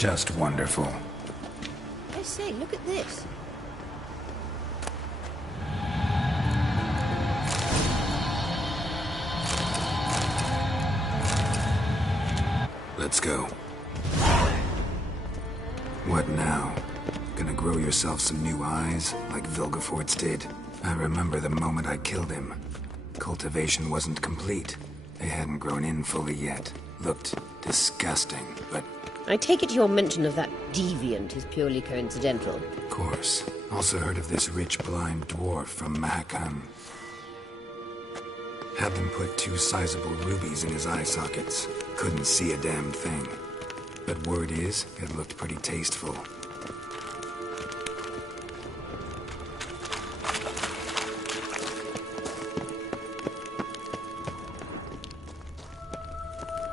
Just wonderful. I say, look at this. Let's go. What now? Gonna grow yourself some new eyes, like Vilgefortz did? I remember the moment I killed him. Cultivation wasn't complete. They hadn't grown in fully yet. Looked disgusting, but... I take it your mention of that deviant is purely coincidental. Of course. Also heard of this rich blind dwarf from Mahakam. Had them put 2 sizable rubies in his eye sockets. Couldn't see a damn thing. But word is, it looked pretty tasteful.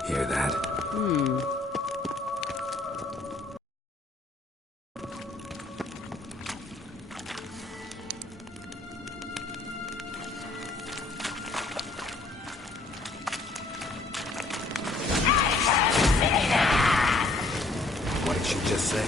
Hear that? What did she just say?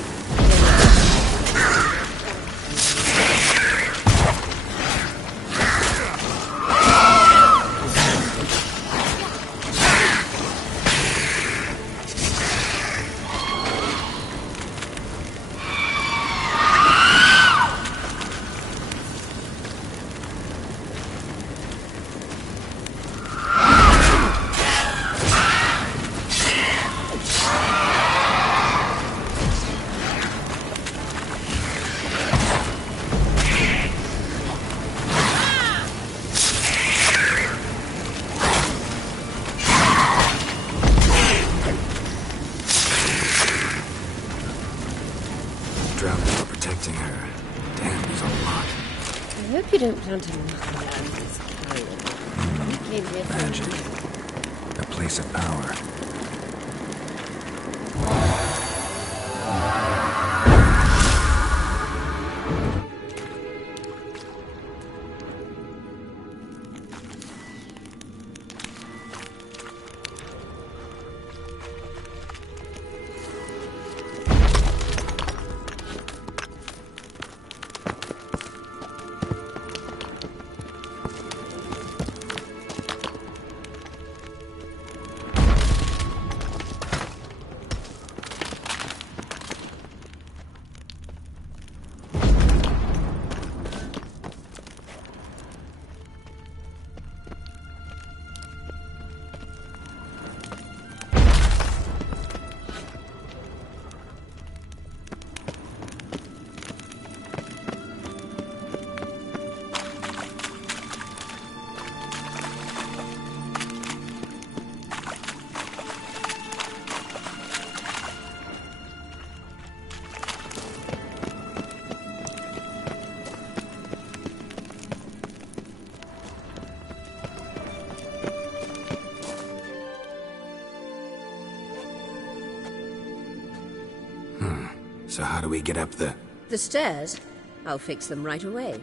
Drowned for protecting her. Damn, there's a lot. I hope you don't plan to knock around this island. We came here for Magic. A place of power. So how do we get up the... The stairs? I'll fix them right away.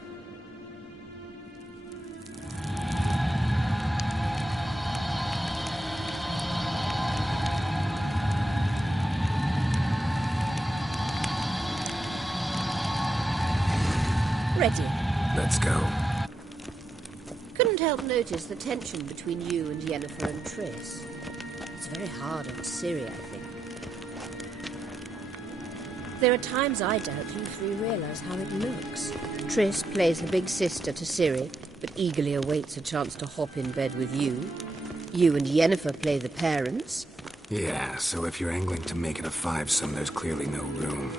Ready. Let's go. Couldn't help notice the tension between you and Yennefer and Triss. It's very hard on Ciri, I think. There are times I doubt you three realize how it looks. Triss plays the big sister to Ciri, but eagerly awaits a chance to hop in bed with you. You and Yennefer play the parents. Yeah, so if you're angling to make it a fivesome, there's clearly no room.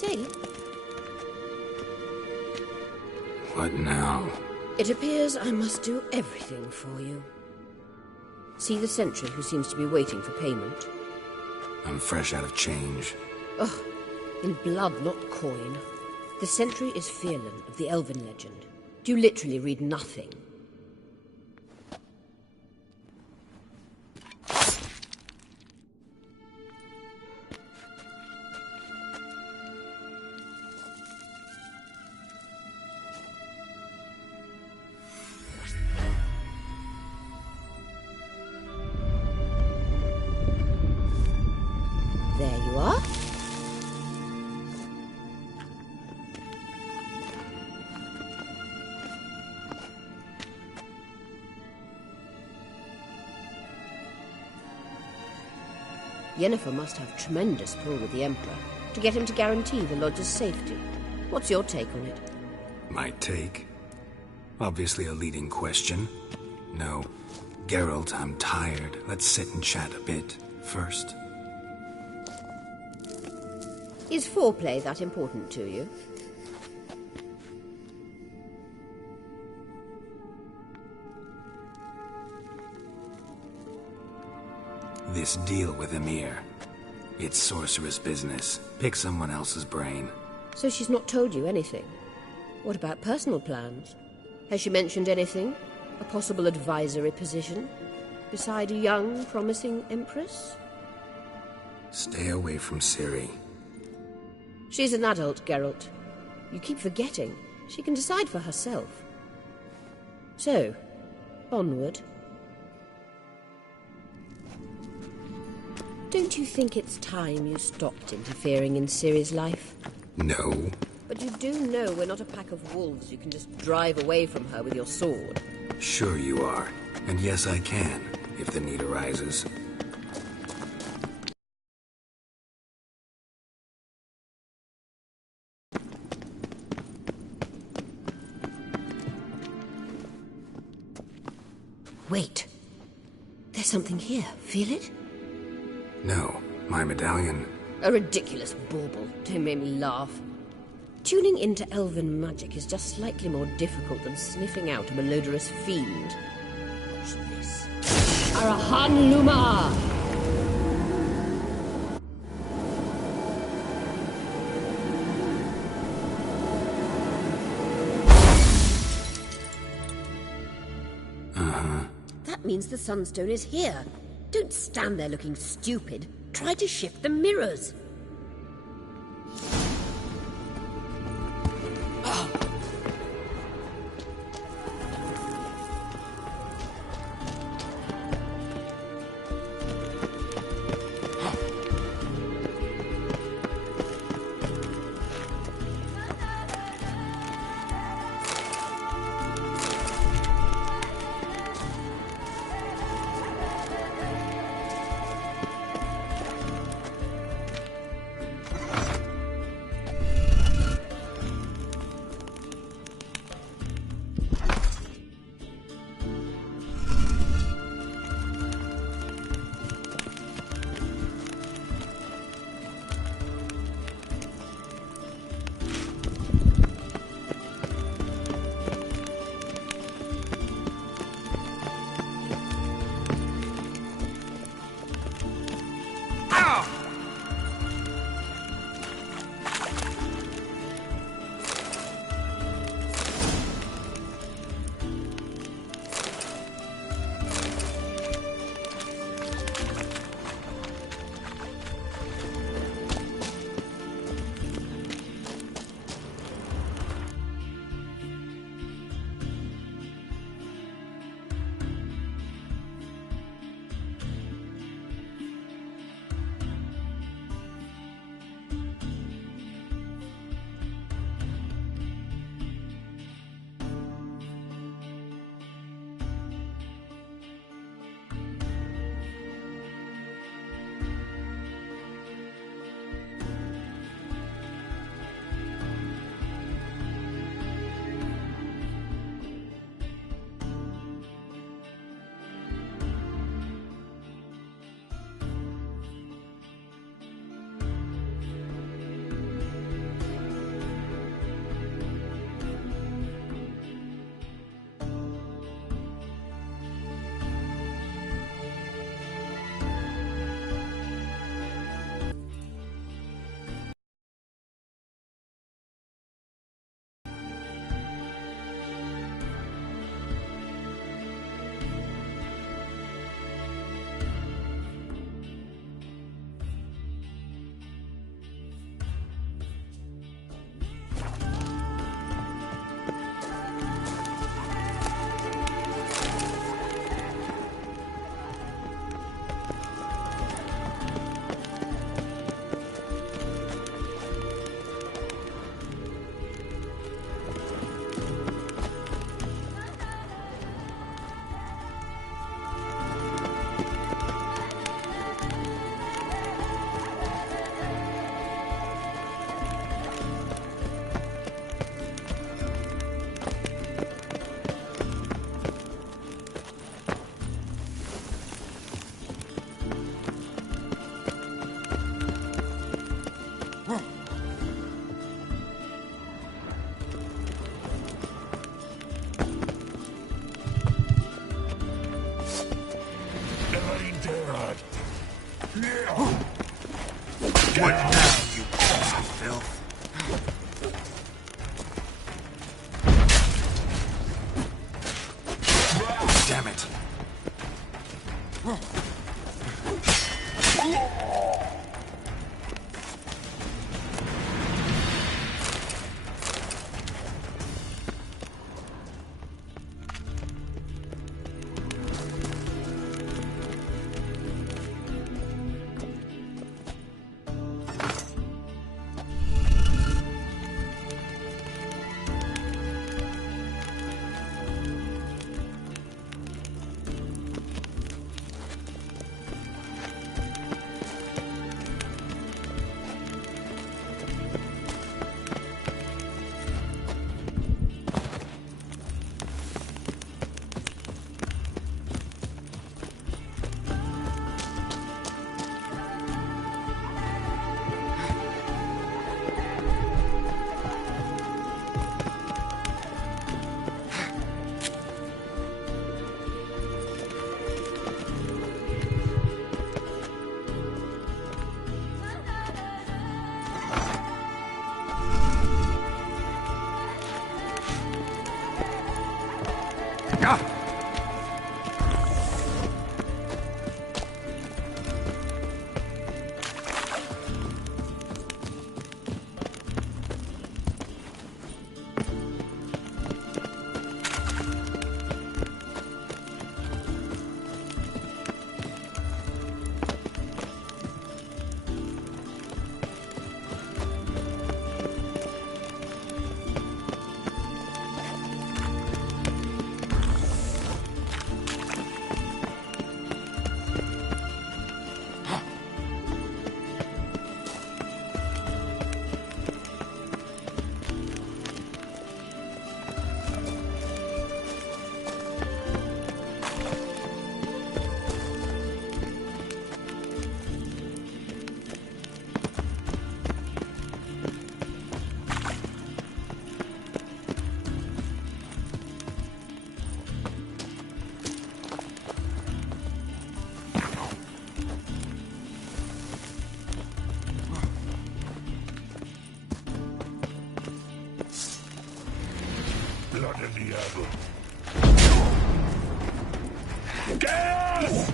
say. What now? It appears I must do everything for you. See the sentry who seems to be waiting for payment? I'm fresh out of change. Oh, in blood, not coin. The sentry is Fearlan of the Elven legend. Do you literally read nothing? There you are. Yennefer must have tremendous pull with the Emperor to get him to guarantee the Lodge's safety. What's your take on it? My take? Obviously a leading question. No. Geralt, I'm tired. Let's sit and chat a bit first. Is foreplay that important to you? This deal with Emir. It's sorceress business. Pick someone else's brain. So she's not told you anything? What about personal plans? Has she mentioned anything? A possible advisory position? Beside a young, promising empress? Stay away from Ciri. She's an adult, Geralt. You keep forgetting. She can decide for herself. So, onward. Don't you think it's time you stopped interfering in Ciri's life? No. But you do know we're not a pack of wolves you can just drive away from her with your sword. Sure you are. And yes, I can, if the need arises. Wait. There's something here. Feel it? No, my medallion. A ridiculous bauble. Don't make me laugh. Tuning into elven magic is just slightly more difficult than sniffing out a malodorous fiend. Watch this. Arahan Luma! That means the Sunstone is here. Don't stand there looking stupid. Try to shift the mirrors. What now, you piece of filth? Damn it. Blood del diablo. Gas!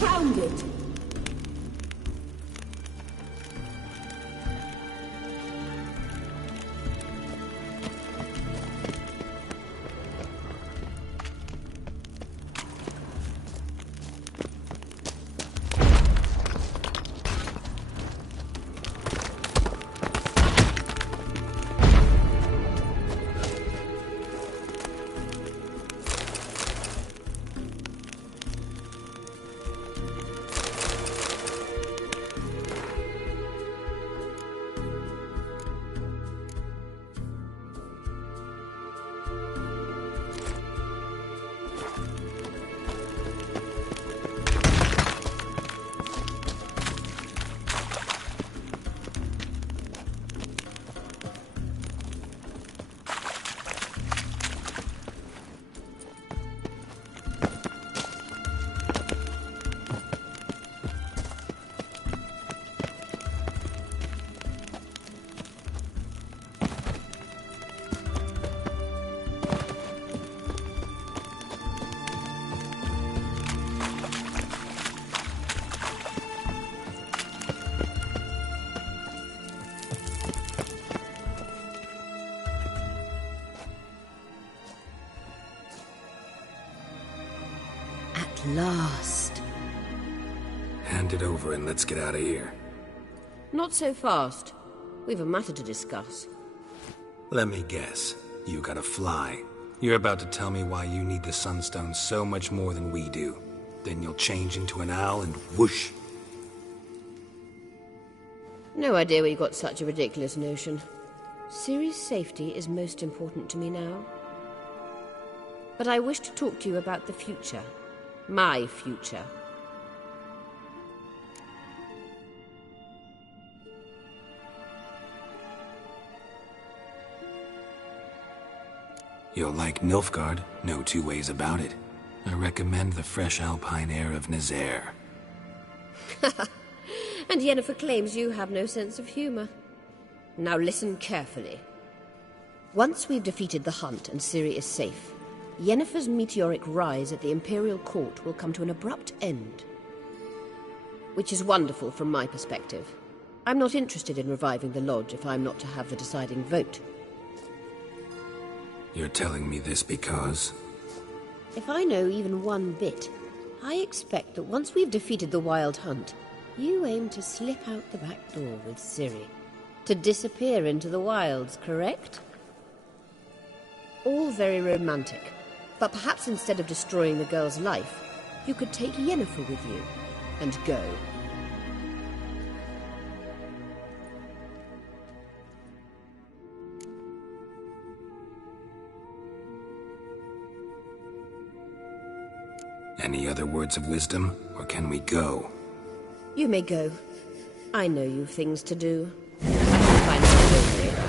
Found it! At last. Hand it over and let's get out of here. Not so fast. We've a matter to discuss. Let me guess. You gotta fly. You're about to tell me why you need the Sunstone so much more than we do. Then you'll change into an owl and whoosh. No idea where you got such a ridiculous notion. Ciri's safety is most important to me now. But I wish to talk to you about the future. My future. You'll like Nilfgaard, no two ways about it. I recommend the fresh alpine air of Nazaire. And Yennefer claims you have no sense of humor. Now listen carefully. Once we've defeated the hunt and Ciri is safe, Yennefer's meteoric rise at the Imperial Court will come to an abrupt end. Which is wonderful from my perspective. I'm not interested in reviving the Lodge if I'm not to have the deciding vote. You're telling me this because... If I know even one bit, I expect that once we've defeated the Wild Hunt, you aim to slip out the back door with Ciri. To disappear into the wilds, correct? All very romantic. But perhaps instead of destroying the girl's life, you could take Yennefer with you and go. Any other words of wisdom, or can we go? You may go. I know you've things to do. I can find some way back.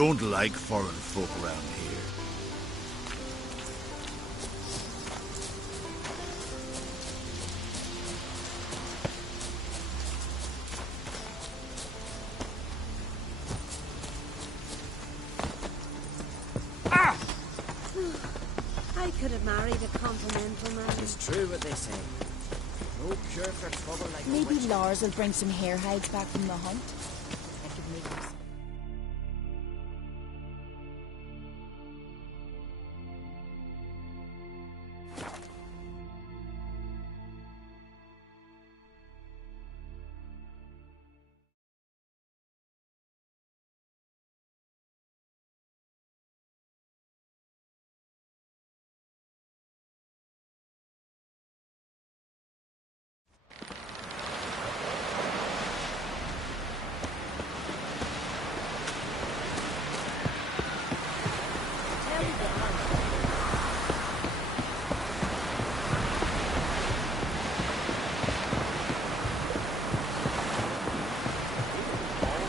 don't like foreign folk around here. I could have married a continental man. It's true what they say. No cure for trouble like Maybe a witch. Lars will bring some hair hides back from the hunt. I could make this.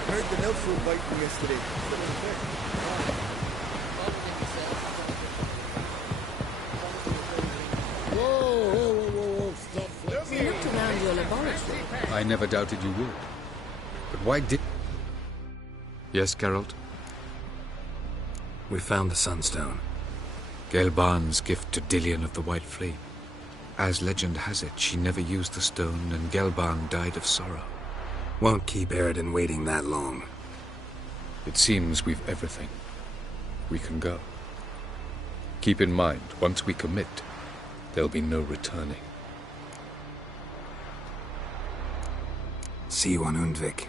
Heard the milk fruit biting yesterday. Whoa, stop. We looked around your laboratory. I never doubted you would. But why did... Yes, Geralt? We found the Sunstone. Gelban's gift to Dillion of the White Flame. As legend has it, she never used the stone, and Gelban died of sorrow. Won't keep Eridan waiting that long. It seems we've everything. We can go. Keep in mind, once we commit, there'll be no returning. See you on Undvik.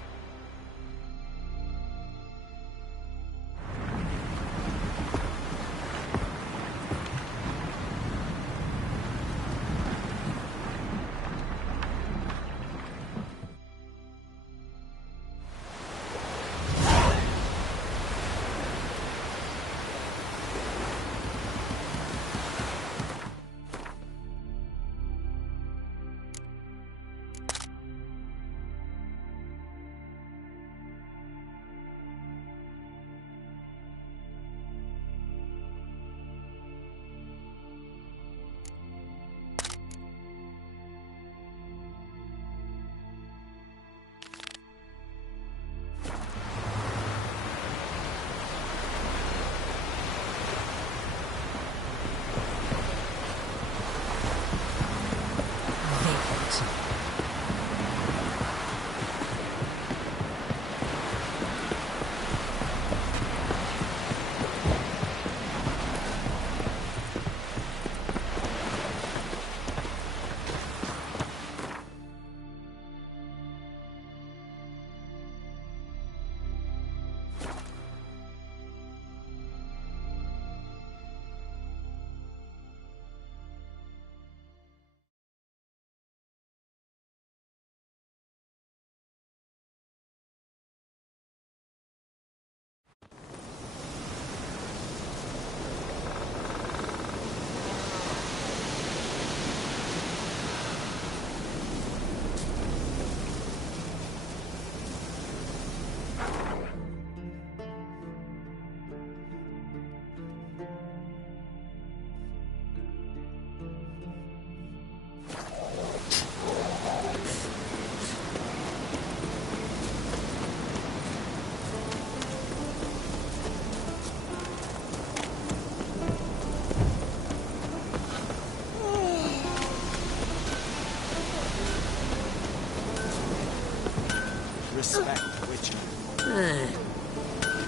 Respect, Wicher.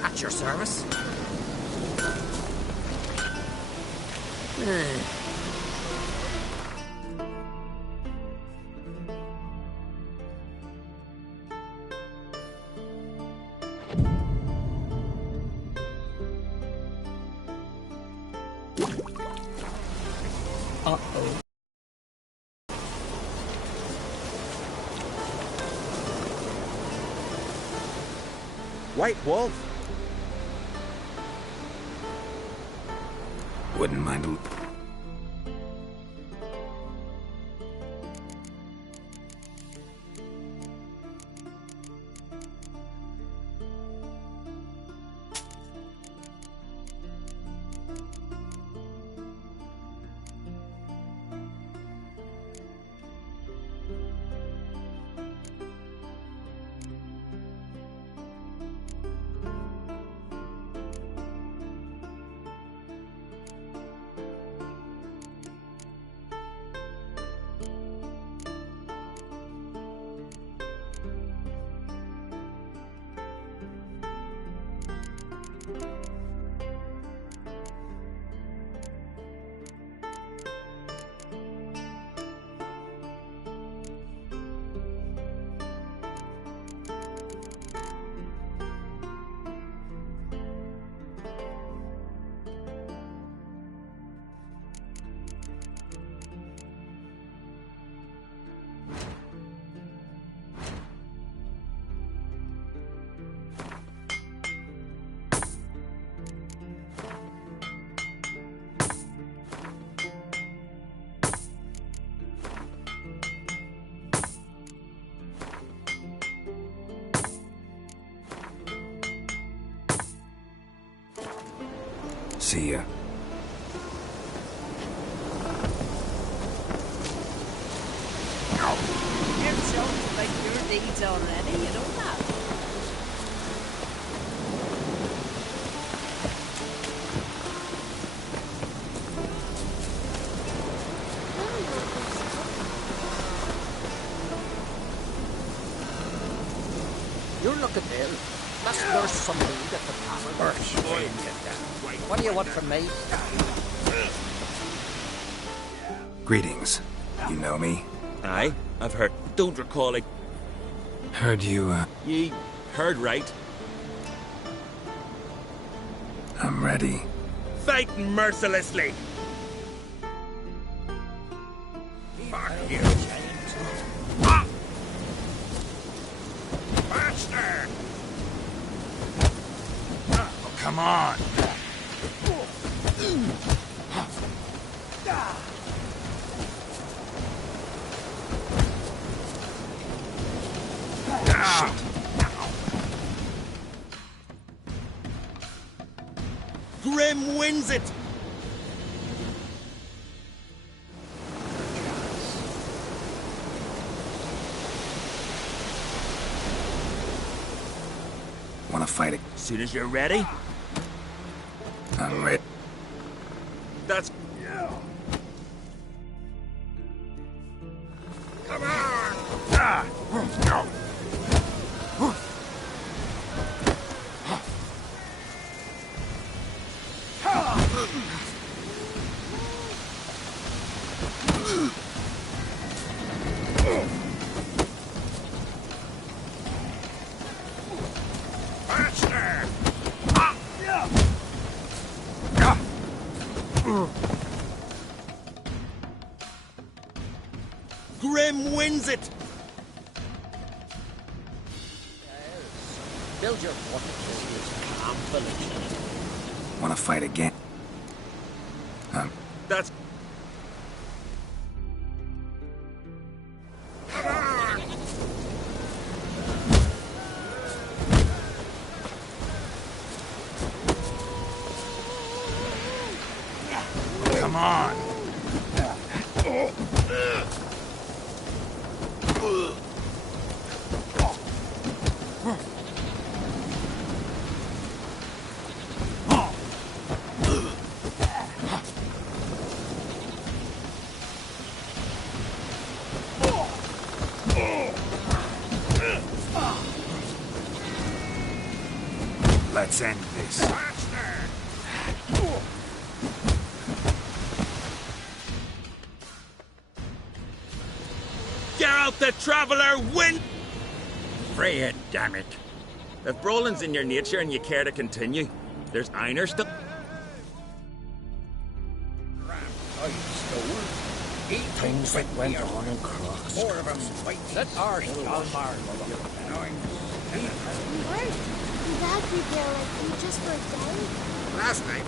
At your service. Uh-oh. White Wolf. Wouldn't mind a... See ya. You're joking about your deeds already, you know that? You're looking ill. Let's nurse some food at the tavern. What do you want from me? Greetings. You know me? Aye, I've heard. Don't recall it. Heard you, Ye heard right. I'm ready. Fight mercilessly. Fuck you. Ah! Bastard! Oh, come on. Grim wins it! Wanna fight it? Soon as you're ready. I'm ready. That's... Come on! Ah! No! Bastard! Ah! Grim wins it! Build your fortresses, calm village. Wanna fight again? That's... Come on! Let's end this. Geralt the Traveller win! Freya, damn it. If brawling's in your nature and you care to continue, there's Einar still... Things that went on in Crocs. Four of them fighting. Let ours be on Mark. Where did that be there like you just for a day? Last night.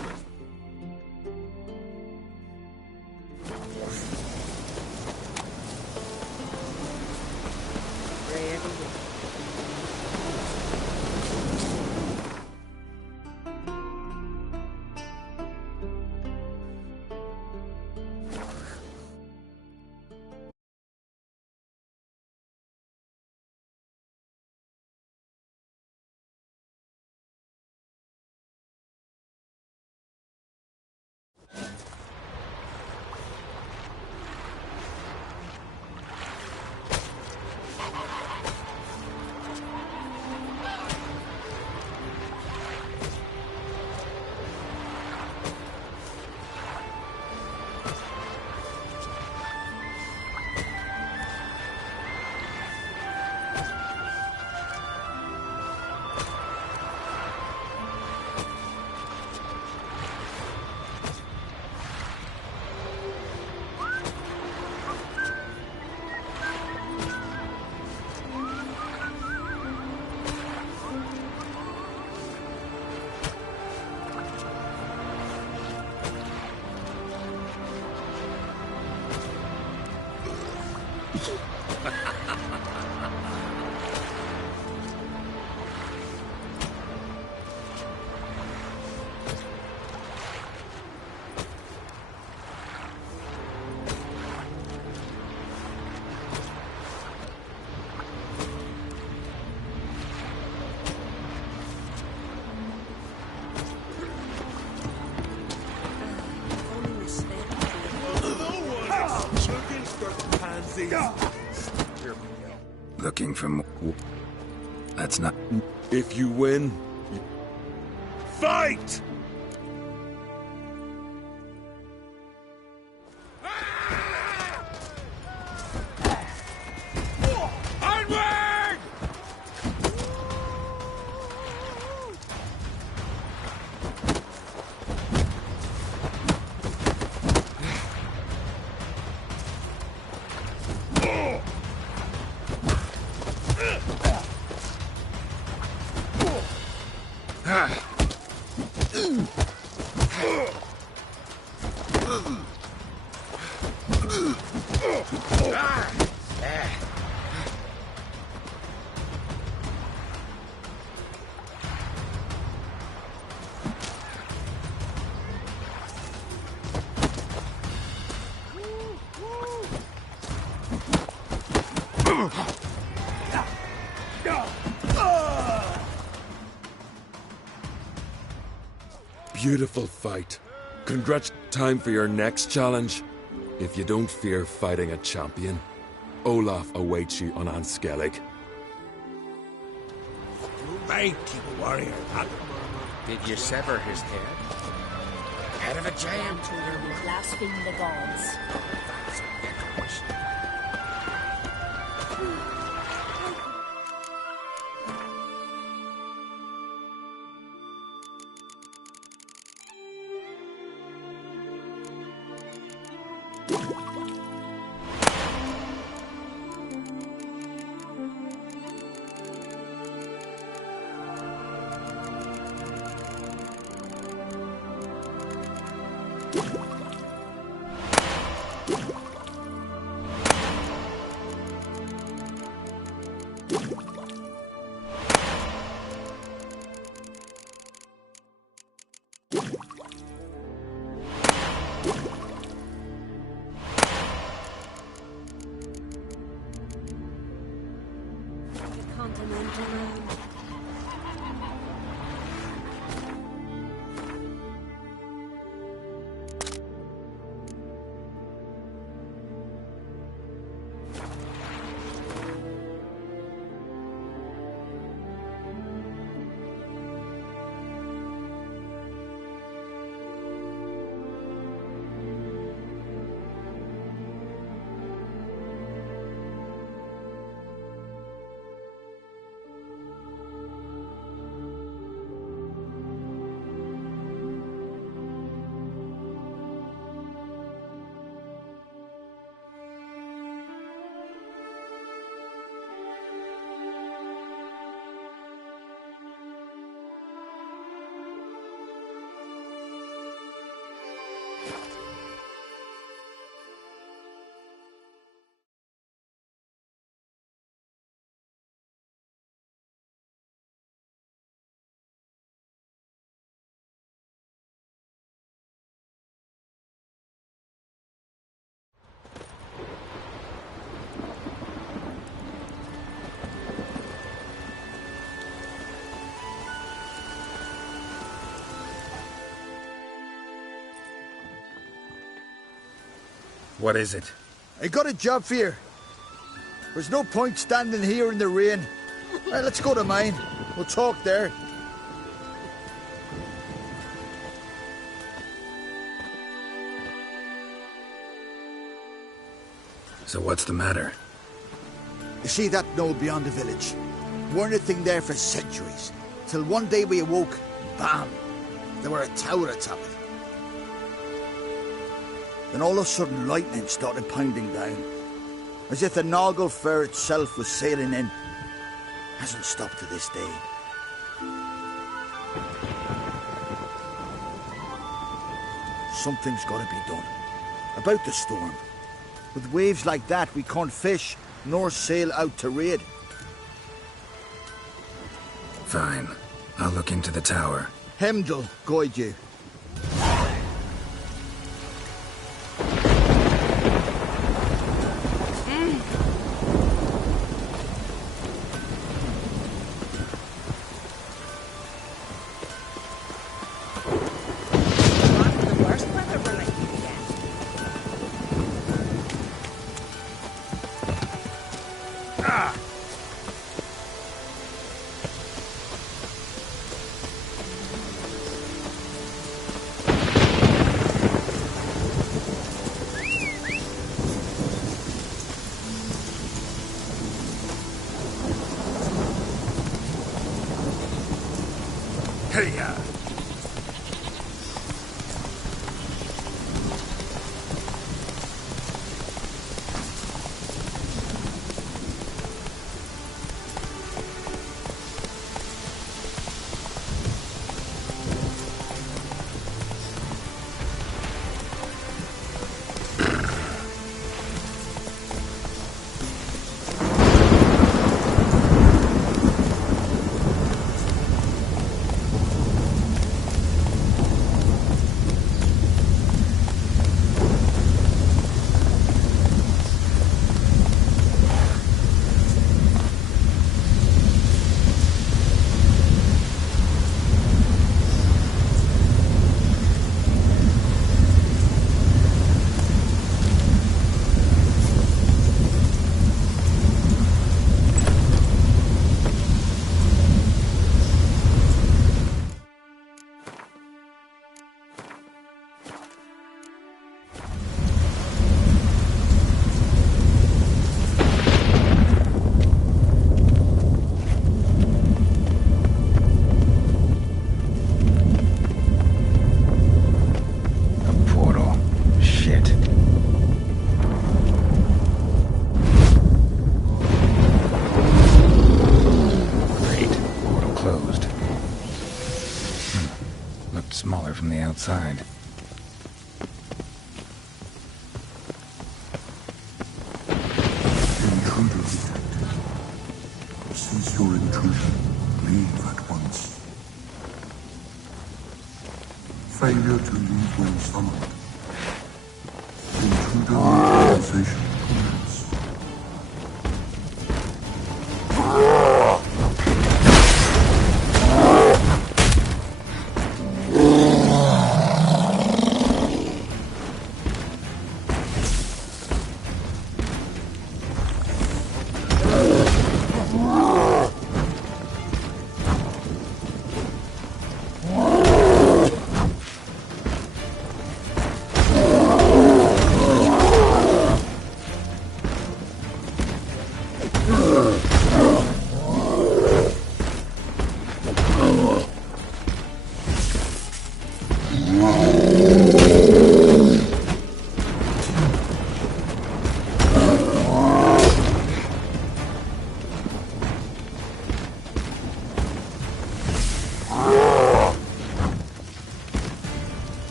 Looking for more. That's not. If you win, fight! Onward! Beautiful fight. Congrats. Time for your next challenge. If you don't fear fighting a champion, Olaf awaits you on Anskellig. Thank you, warrior. Did you sever his head? Head of a giant. Until you blaspheme the gods. What is it? I got a job for you. There's no point standing here in the rain. Right, let's go to mine. We'll talk there. So what's the matter? You see that knoll beyond the village? Weren't a thing there for centuries. Till one day we awoke, bam! There were a tower atop it. Then all of a sudden lightning started pounding down. As if the Noggle Fair itself was sailing in. Hasn't stopped to this day. Something's got to be done. About the storm. With waves like that, we can't fish. nor sail out to raid. Fine. I'll look into the tower. Hemdall guide you. The worst weather we're likely to get. Hey-ya! Smaller from the outside. Intruder detected. Cease your intrusion. Leave at once. Failure to leave when summoned. Intruder neutralization commence.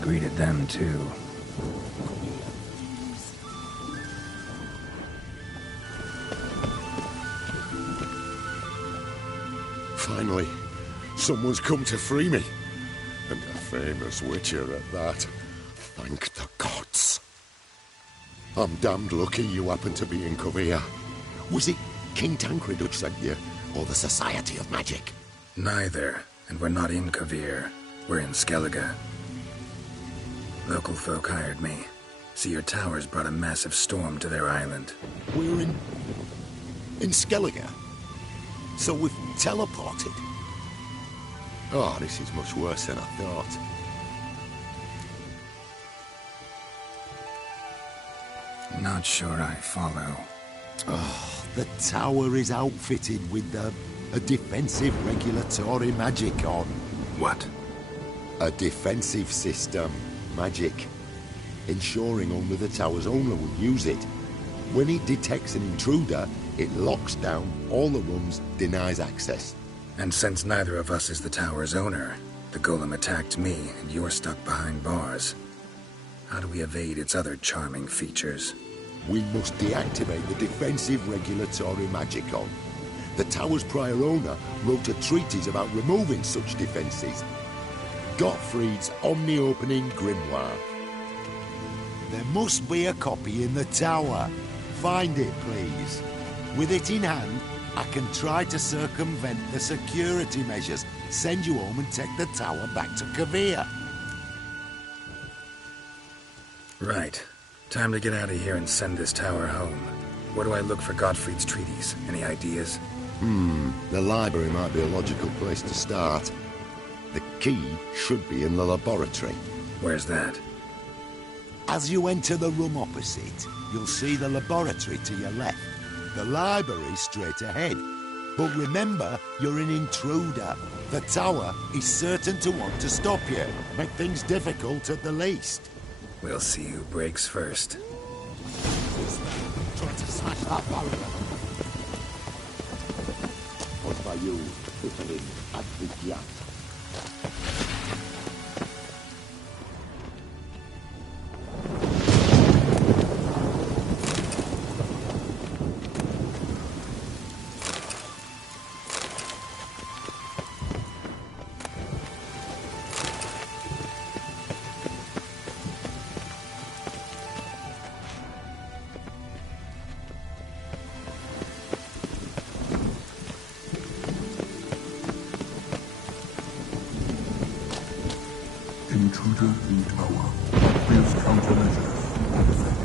Greeted them too. Finally, someone's come to free me. And a famous Wicher at that. Thank the gods. I'm damned lucky you happen to be in Kovir. Was it King Tancred who sent you, or the Society of Magic? Neither, and we're not in Kovir. We're in Skellige. Local folk hired me. See, your towers brought a massive storm to their island. We're in Skellige? So we've teleported? Oh, this is much worse than I thought. Not sure I follow. Oh, the tower is outfitted with the a defensive regulatory magic on. What? A defensive system. Magic. Ensuring only the tower's owner will use it. When it detects an intruder, it locks down all the rooms, denies access. And since neither of us is the tower's owner, the golem attacked me and you're stuck behind bars. How do we evade its other charming features? We must deactivate the defensive regulatory magicon. The tower's prior owner wrote a treatise about removing such defences. Gottfried's Omni-Opening Grimoire. There must be a copy in the tower. Find it, please. With it in hand, I can try to circumvent the security measures, send you home and take the tower back to Kavir. Right. Time to get out of here and send this tower home. Where do I look for Gottfried's treatise? Any ideas? The library might be a logical place to start. The key should be in the laboratory. Where's that? As you enter the room opposite, you'll see the laboratory to your left. The library straight ahead. But remember, you're an intruder. The tower is certain to want to stop you. Make things difficult at the least. We'll see who breaks first. Try to smash that barrier. What by you, Italy, at the yacht. Intruder in tower. Obvious countermeasures on effect.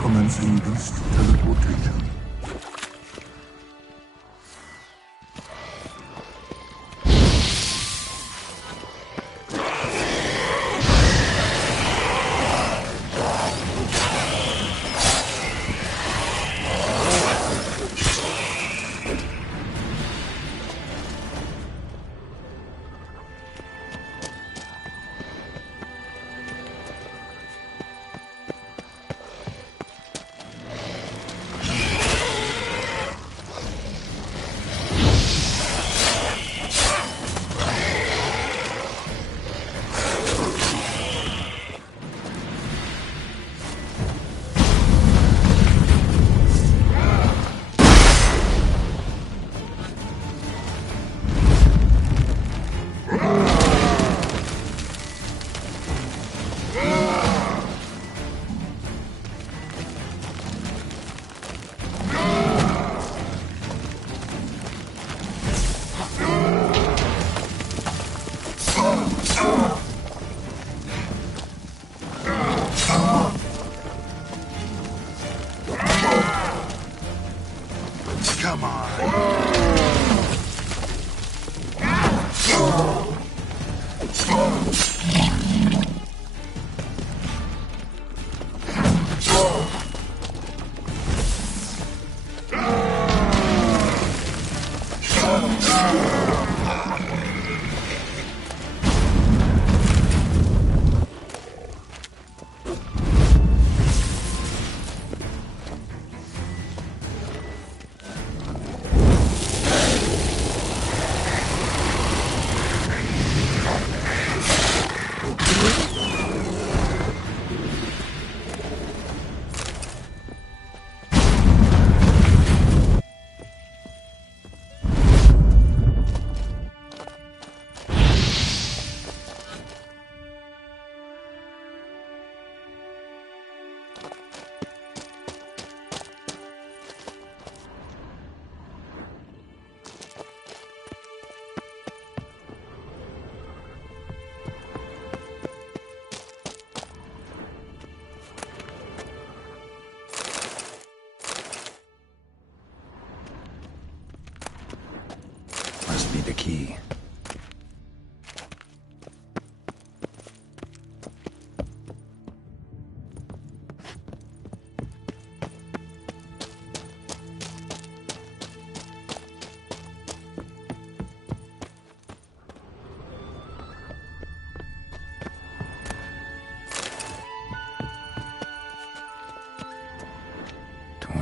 Commencing beast teleportation.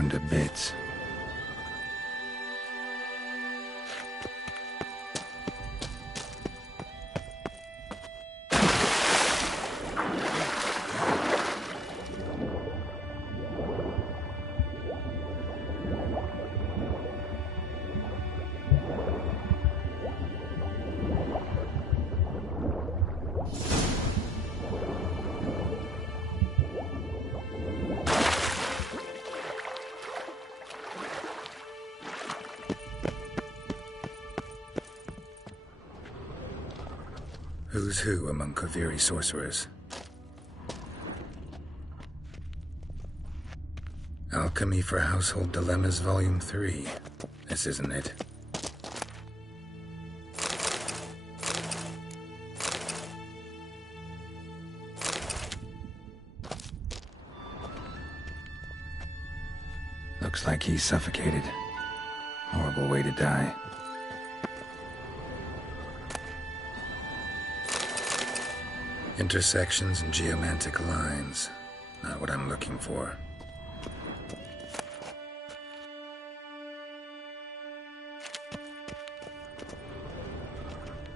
blown to bits. Who's who among Kaviri sorcerers? Alchemy for Household Dilemmas, Volume 3. This isn't it. Looks like he's suffocated. Horrible way to die. Intersections and geomantic lines. Not what I'm looking for.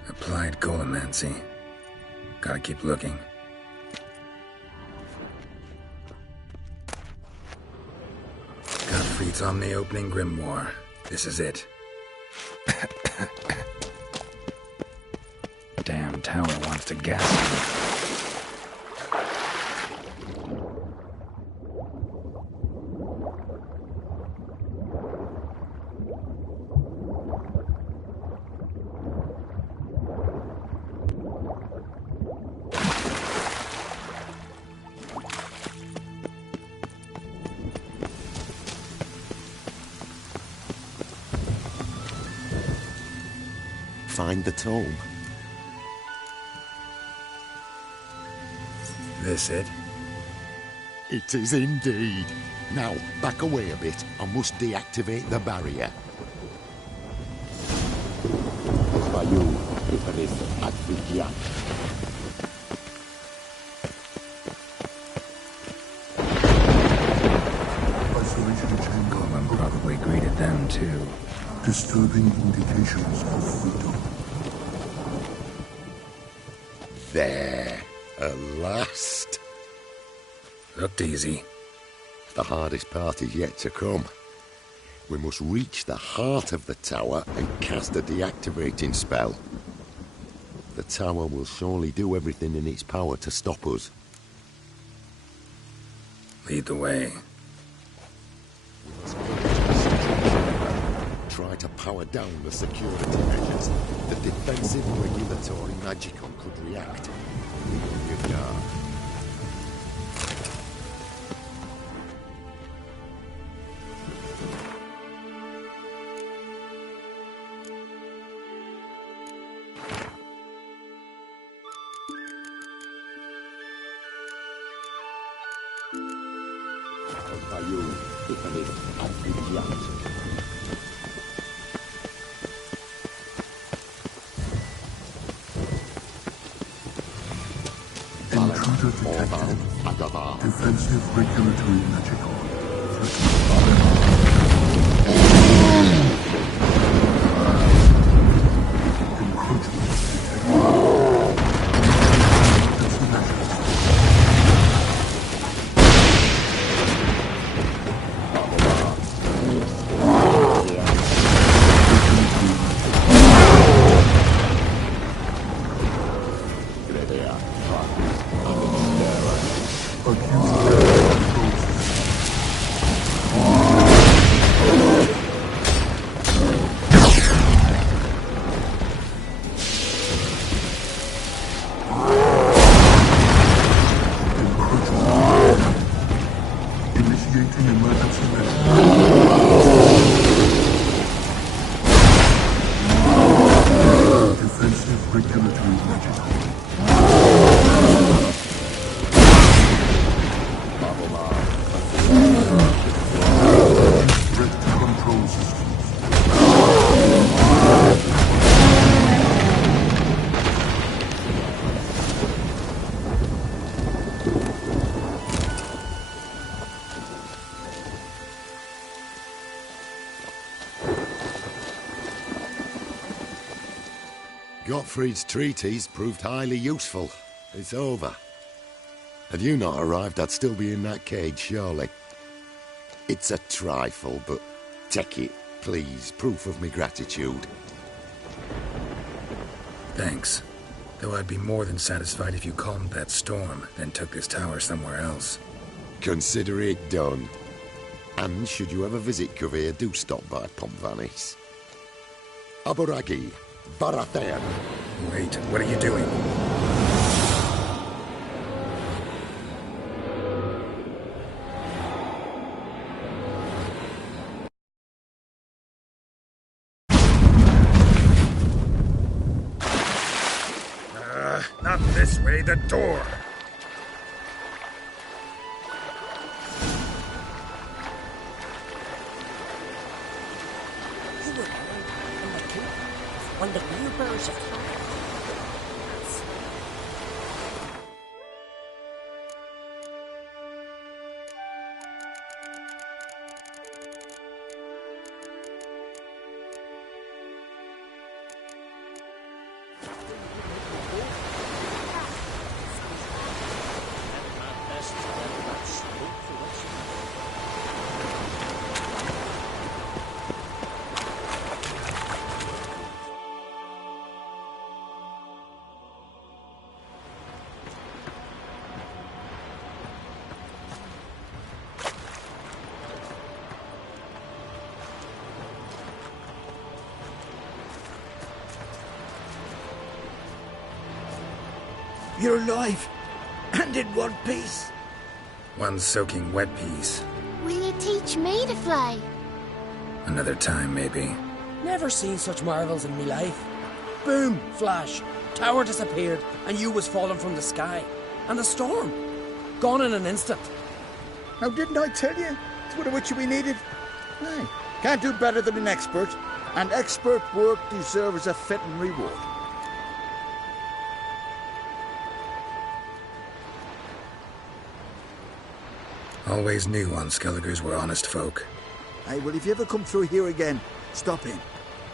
Applied golemancy. Gotta keep looking. Gottfried's Omni-Opening Grimoire. This is it. Damn tower wants to gas me. Find the tome. This it? It is indeed. Now, back away a bit. I must deactivate the barrier. By you, Wicher at Wicher. Isolation chamber. Golem probably greeted them too. Disturbing indications of freedom. There. At last. Looked easy. The hardest part is yet to come. We must reach the heart of the tower and cast a deactivating spell. The tower will surely do everything in its power to stop us. Lead the way. Try to power down the security measures. The defensive regulatory magicon could react. Be on your guard. By you, Wicher at Wicher. Intruder detected. Defensive regulatory magical. Encroachment detected. Defensive measures. Initiating emergency measures. Defensive regulatory magical. Threat to control systems. Gottfried's treatise proved highly useful. It's over. Had you not arrived, I'd still be in that cage, surely. It's a trifle, but take it, please. Proof of me gratitude. Thanks. Though I'd be more than satisfied if you calmed that storm, then took this tower somewhere else. Consider it done. And should you ever visit Kuvir, do stop by Pompvanis. Aboragi, Barathan. Wait, what are you doing? Not this way, the door. When the wheelbarrows attack. You're alive, and in one piece. One soaking wet piece. Will you teach me to fly? Another time, maybe. Never seen such marvels in me life. Boom, flash, tower disappeared, and you was falling from the sky. And the storm, gone in an instant. Now, didn't I tell you? It's what a witcher we needed. Aye. Can't do better than an expert, and expert work deserves a fitting reward. Always knew Unskelligers were honest folk. Aye, well, if you ever come through here again, stop in.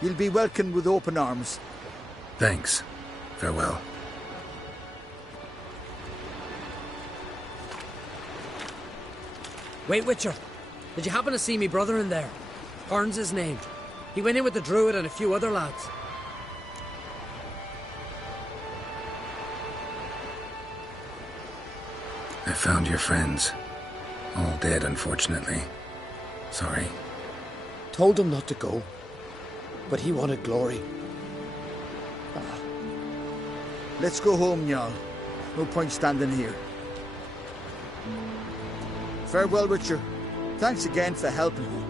You'll be welcomed with open arms. Thanks. Farewell. Wait, Wicher. Did you happen to see me brother in there? Hearn's his name. He went in with the druid and a few other lads. I found your friends. All dead, unfortunately. Sorry. Told him not to go, but he wanted glory. Let's go home, Jarl. No point standing here. Farewell, Wicher. Thanks again for helping me.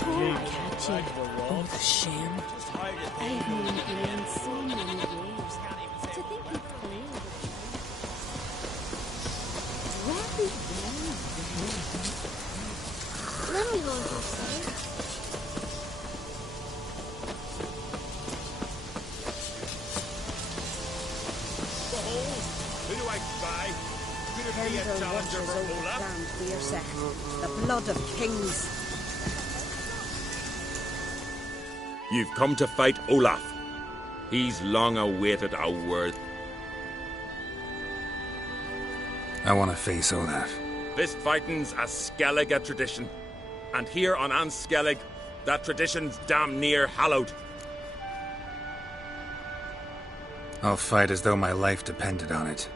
Catchy. Oh, the shame. I've known you in so many years. To think you've played very, very Let me hold your side. Who do I spy? Could it be a Tender challenger waters for over Olaf? ground for your sect. The blood of kings. You've come to fight Olaf. He's long awaited our word. I want to face Olaf. This fighting's a Skellige tradition. And here on Skellig, that tradition's damn near hallowed. I'll fight as though my life depended on it.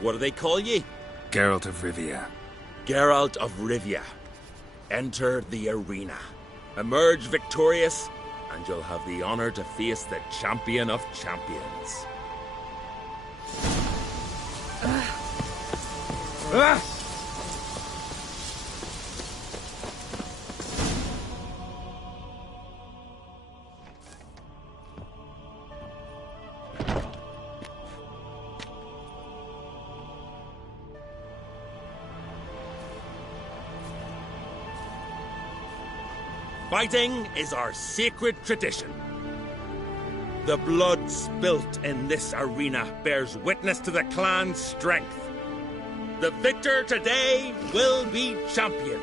What do they call ye? Geralt of Rivia. Geralt of Rivia. Enter the arena. Emerge victorious, and you'll have the honor to face the champion of champions. Fighting is our sacred tradition. The blood spilt in this arena bears witness to the clan's strength. The victor today will be champion.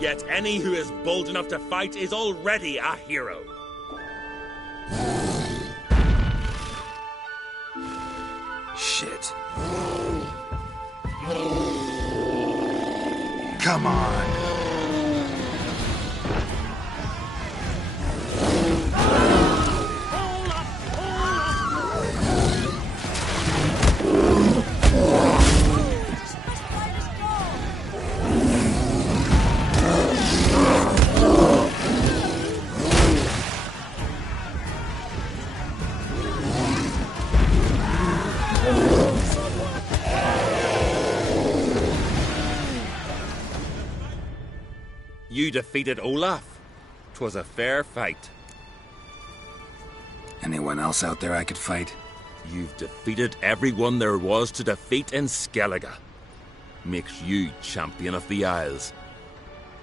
Yet any who is bold enough to fight is already a hero. Shit. Come on. You defeated Olaf. 'Twas a fair fight. Anyone else out there I could fight? You've defeated everyone there was to defeat in Skellige. Makes you champion of the Isles.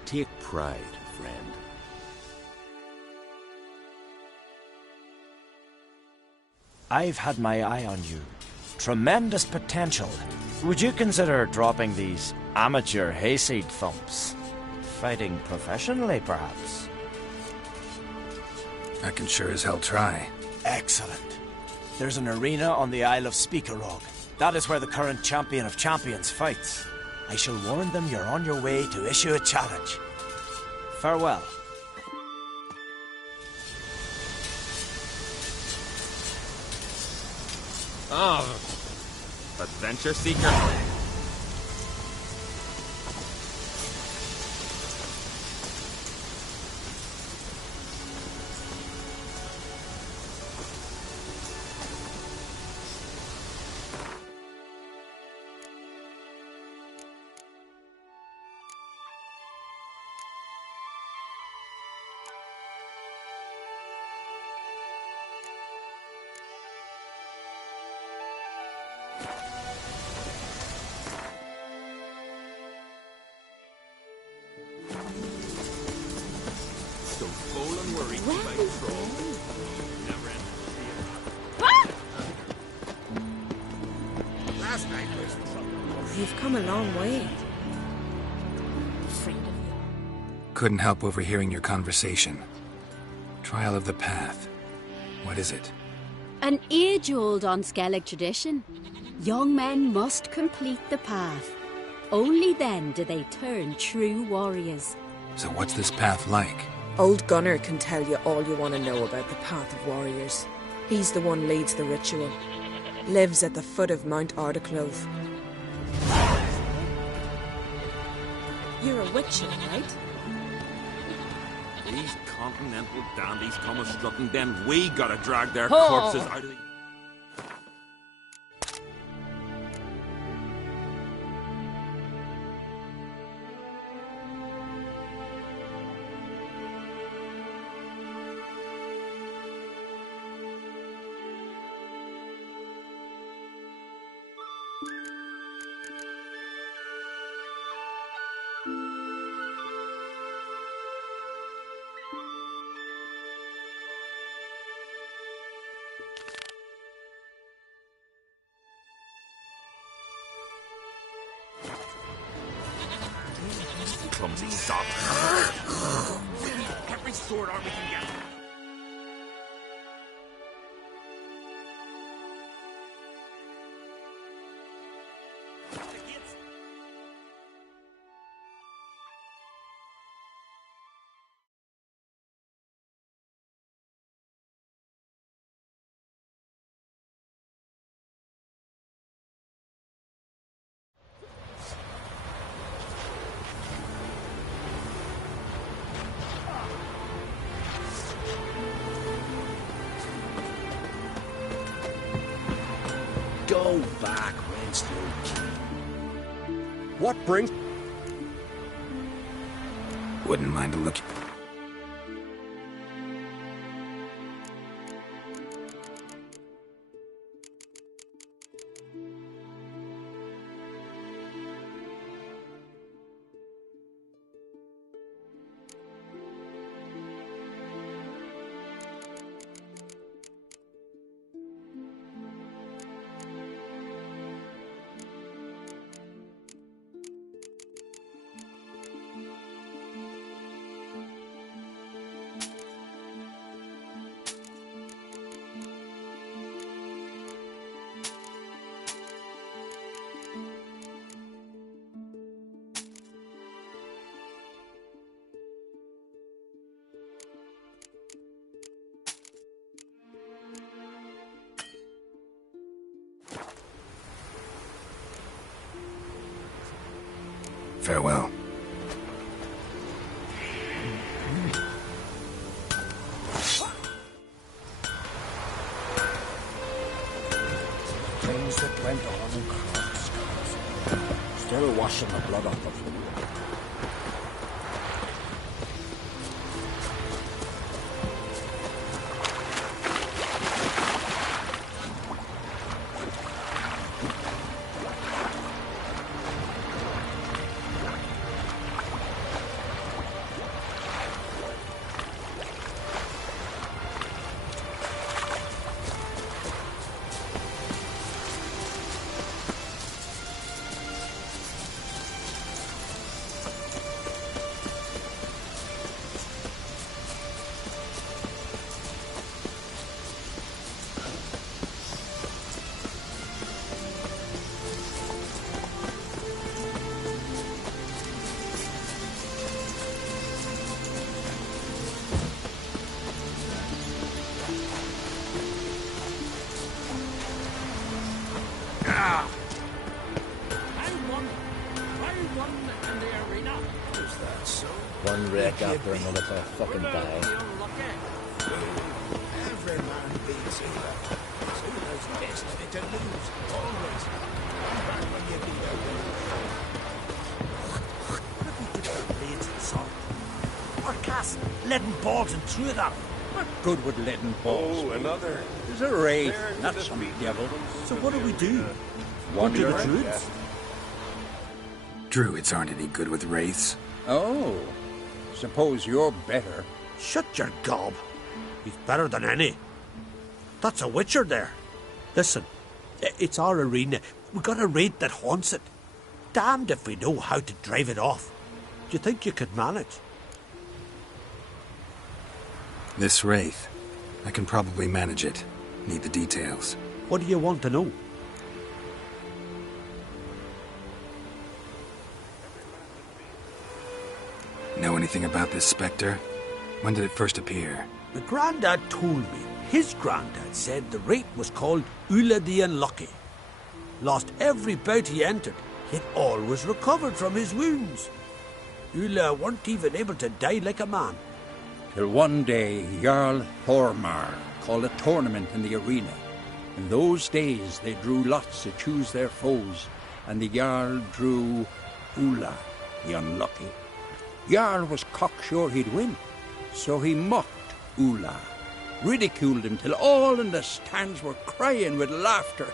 Take pride, friend. I've had my eye on you. Tremendous potential. Would you consider dropping these amateur hayseed thumps? Fighting professionally, perhaps? I can sure as hell try. Excellent. There's an arena on the Isle of Speakerog. That is where the current champion of champions fights. I shall warn them you're on your way to issue a challenge. Farewell. Oh, adventure seeker. You've come a long way. Couldn't help overhearing your conversation. Trial of the Path. What is it? An age-old Skellig tradition. Young men must complete the path. Only then do they turn true warriors. So what's this path like? Old Gunnar can tell you all you want to know about the Path of Warriors. He's the one leads the ritual. Lives at the foot of Mount Ardaclove. You're a Wicher, right? These continental dandies come a strutting, then we gotta drag their corpses out of the... sword arm we can get. Go back, Winslow. What brings... Wouldn't mind a look. Farewell. Things that went on in Croc's still washing the blood off them. One wreck after another for a fucking day. Every man beats Ula. Ula's best fit to lose, always. Come back when you beat her winner. What if we did our blades and salt? Or cast leaden balls and threw it at them? What good would leaden balls? Oh, another. There's a wraith, not some devil. So what do we do? Wander the druids? Druids aren't any good with wraiths. Oh. Suppose you're better. Shut your gob. He's better than any. That's a Wicher there. Listen, it's our arena. We got a raid that haunts it. Damned if we know how to drive it off. Do you think you could manage? This wraith. I can probably manage it. Need the details. What do you want to know? Know anything about this spectre? When did it first appear? The Grandad told me his Grandad said the wraith was called Ula the Unlucky. Lost every bout he entered, yet always recovered from his wounds. Ula weren't even able to die like a man. Till one day Jarl Thormar called a tournament in the arena. In those days they drew lots to choose their foes, and the Jarl drew Ula the Unlucky. Jarl was cocksure he'd win, so he mocked Ula, ridiculed him till all in the stands were crying with laughter.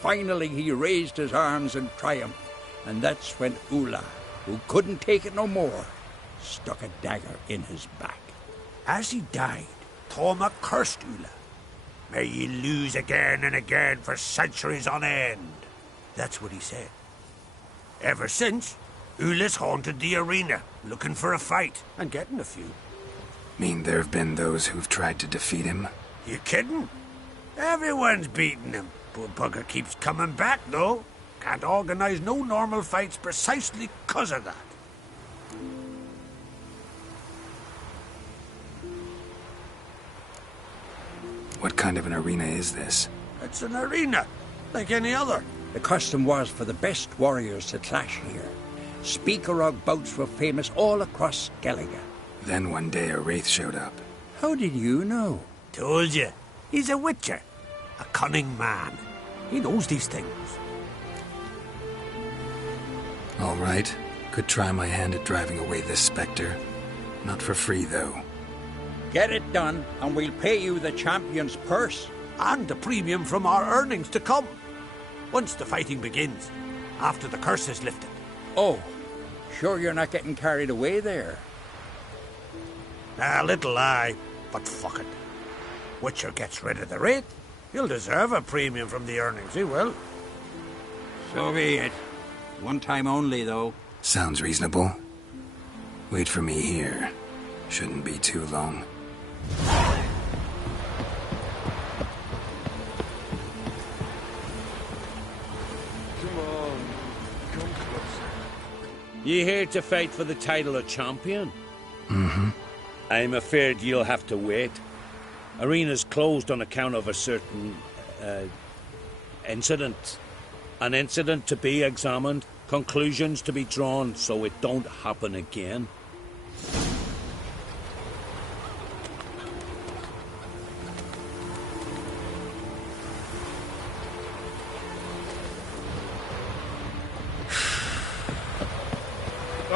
Finally he raised his arms in triumph, and that's when Ula, who couldn't take it no more, stuck a dagger in his back. As he died, Thorma cursed Ula. May ye lose again and again for centuries on end. That's what he said. Ever since, Ula's haunted the arena, looking for a fight, and getting a few. Mean there have been those who've tried to defeat him? You kidding? Everyone's beating him. Poor bugger keeps coming back, though. Can't organise no normal fights precisely 'cause of that. What kind of an arena is this? It's an arena, like any other. The custom was for the best warriors to clash here. Speakerog bouts were famous all across Skellige. Then one day a wraith showed up. How did you know? Told you. He's a Wicher. A cunning man. He knows these things. All right. Could try my hand at driving away this spectre. Not for free, though. Get it done, and we'll pay you the champion's purse. And the premium from our earnings to come. Once the fighting begins. After the curse is lifted. Oh, sure you're not getting carried away there? A little lie, but fuck it. Wicher gets rid of the wraith. He'll deserve a premium from the earnings, he will. So be it. One time only, though. Sounds reasonable. Wait for me here. Shouldn't be too long. You here to fight for the title of champion? Mm-hmm. I'm afraid you'll have to wait. Arena's closed on account of a certain, incident. An incident to be examined, conclusions to be drawn, so it don't happen again.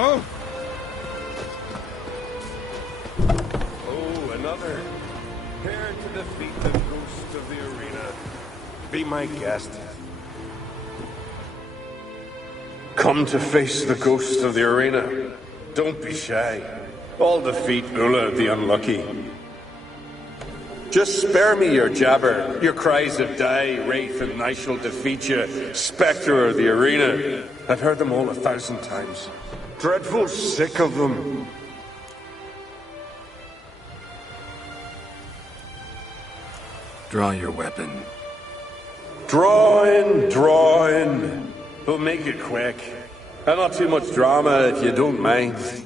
Oh! Oh, another. Prepare to defeat the ghost of the arena. Be my guest. Come to face the ghost of the arena. Don't be shy. I'll defeat Ulla the Unlucky. Just spare me your jabber, your cries of die, wraith, and I shall defeat you, spectre of the arena. I've heard them all 1,000 times. Dreadful sick of them. Draw your weapon. Draw in, draw in. We'll make it quick. And not too much drama if you don't mind.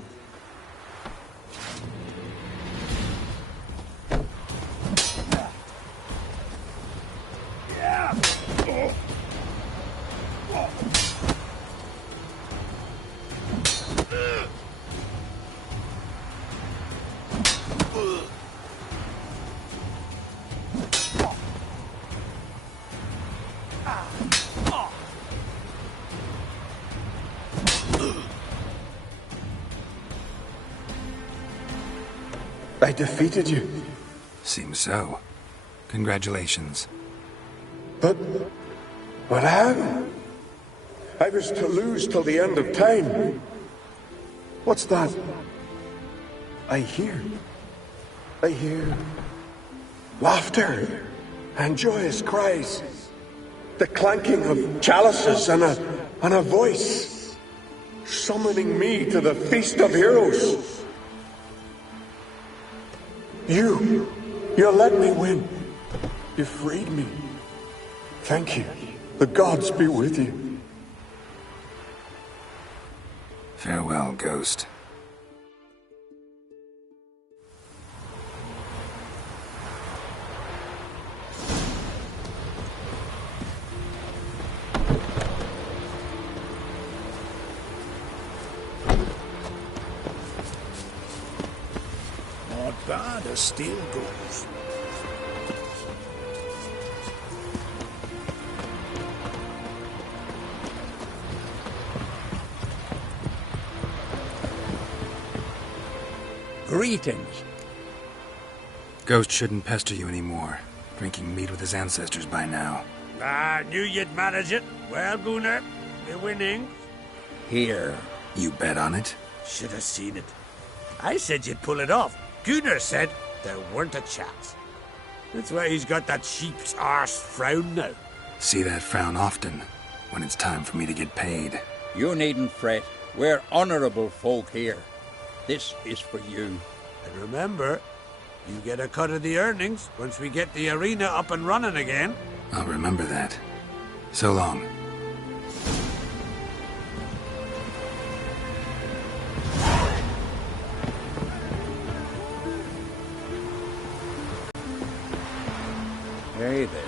I defeated you. Seems so. Congratulations. But how? I was to lose till the end of time. What's that? I hear laughter and joyous cries. The clanking of chalices and a voice summoning me to the feast of heroes. You let me win. You freed me. Thank you. The gods be with you. Farewell, Ghost. Not bad as steel goes. Greetings. Ghost shouldn't pester you anymore. Drinking meat with his ancestors by now. I knew you'd manage it. Well, Gunnar, the winnings. Here. You bet on it? Should have seen it. I said you'd pull it off. Gunnar said there weren't a chance. That's why he's got that sheep's arse frown now. See that frown often, when it's time for me to get paid. You needn't fret. We're honourable folk here. This is for you. And remember, you get a cut of the earnings once we get the arena up and running again. I'll remember that. So long. Hey there.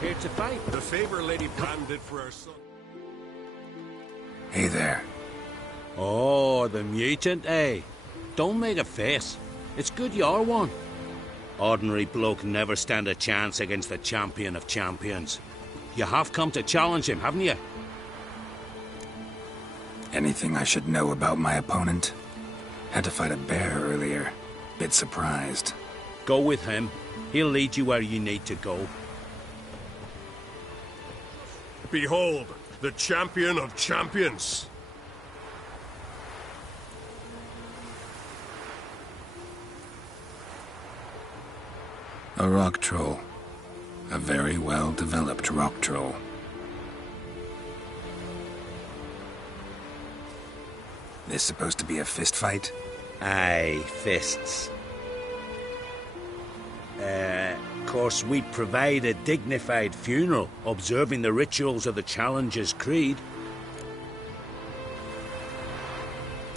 Here to fight. The favor Lady Bran did for our son. Hey there. Oh, the mutant, eh? Don't make a face. It's good you're one. Ordinary bloke never stand a chance against the champion of champions. You have come to challenge him, haven't you? Anything I should know about my opponent? Had to fight a bear earlier. Bit surprised. Go with him. He'll lead you where you need to go. Behold, the champion of champions. A rock troll. A very well-developed rock troll. This supposed to be a fist fight? Aye, fists. Of course, we'd provide a dignified funeral, observing the rituals of the Challenger's Creed.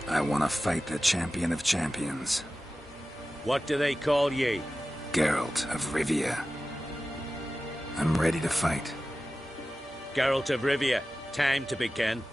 I want to fight the champion of champions. What do they call ye? Geralt of Rivia. I'm ready to fight. Geralt of Rivia, time to begin.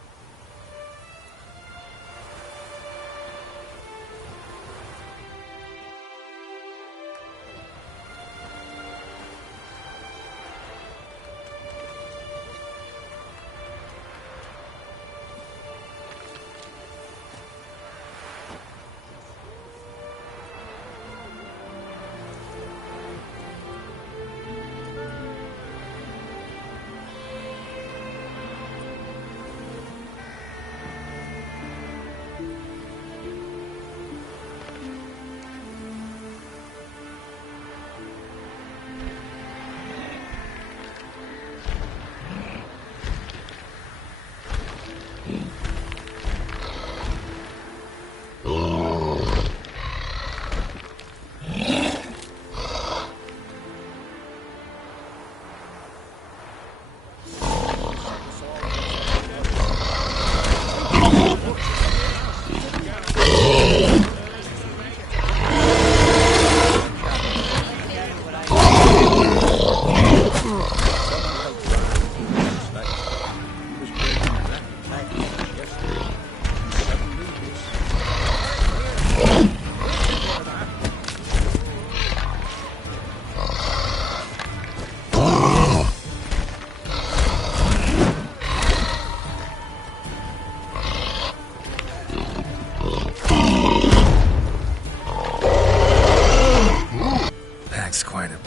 Packs quite a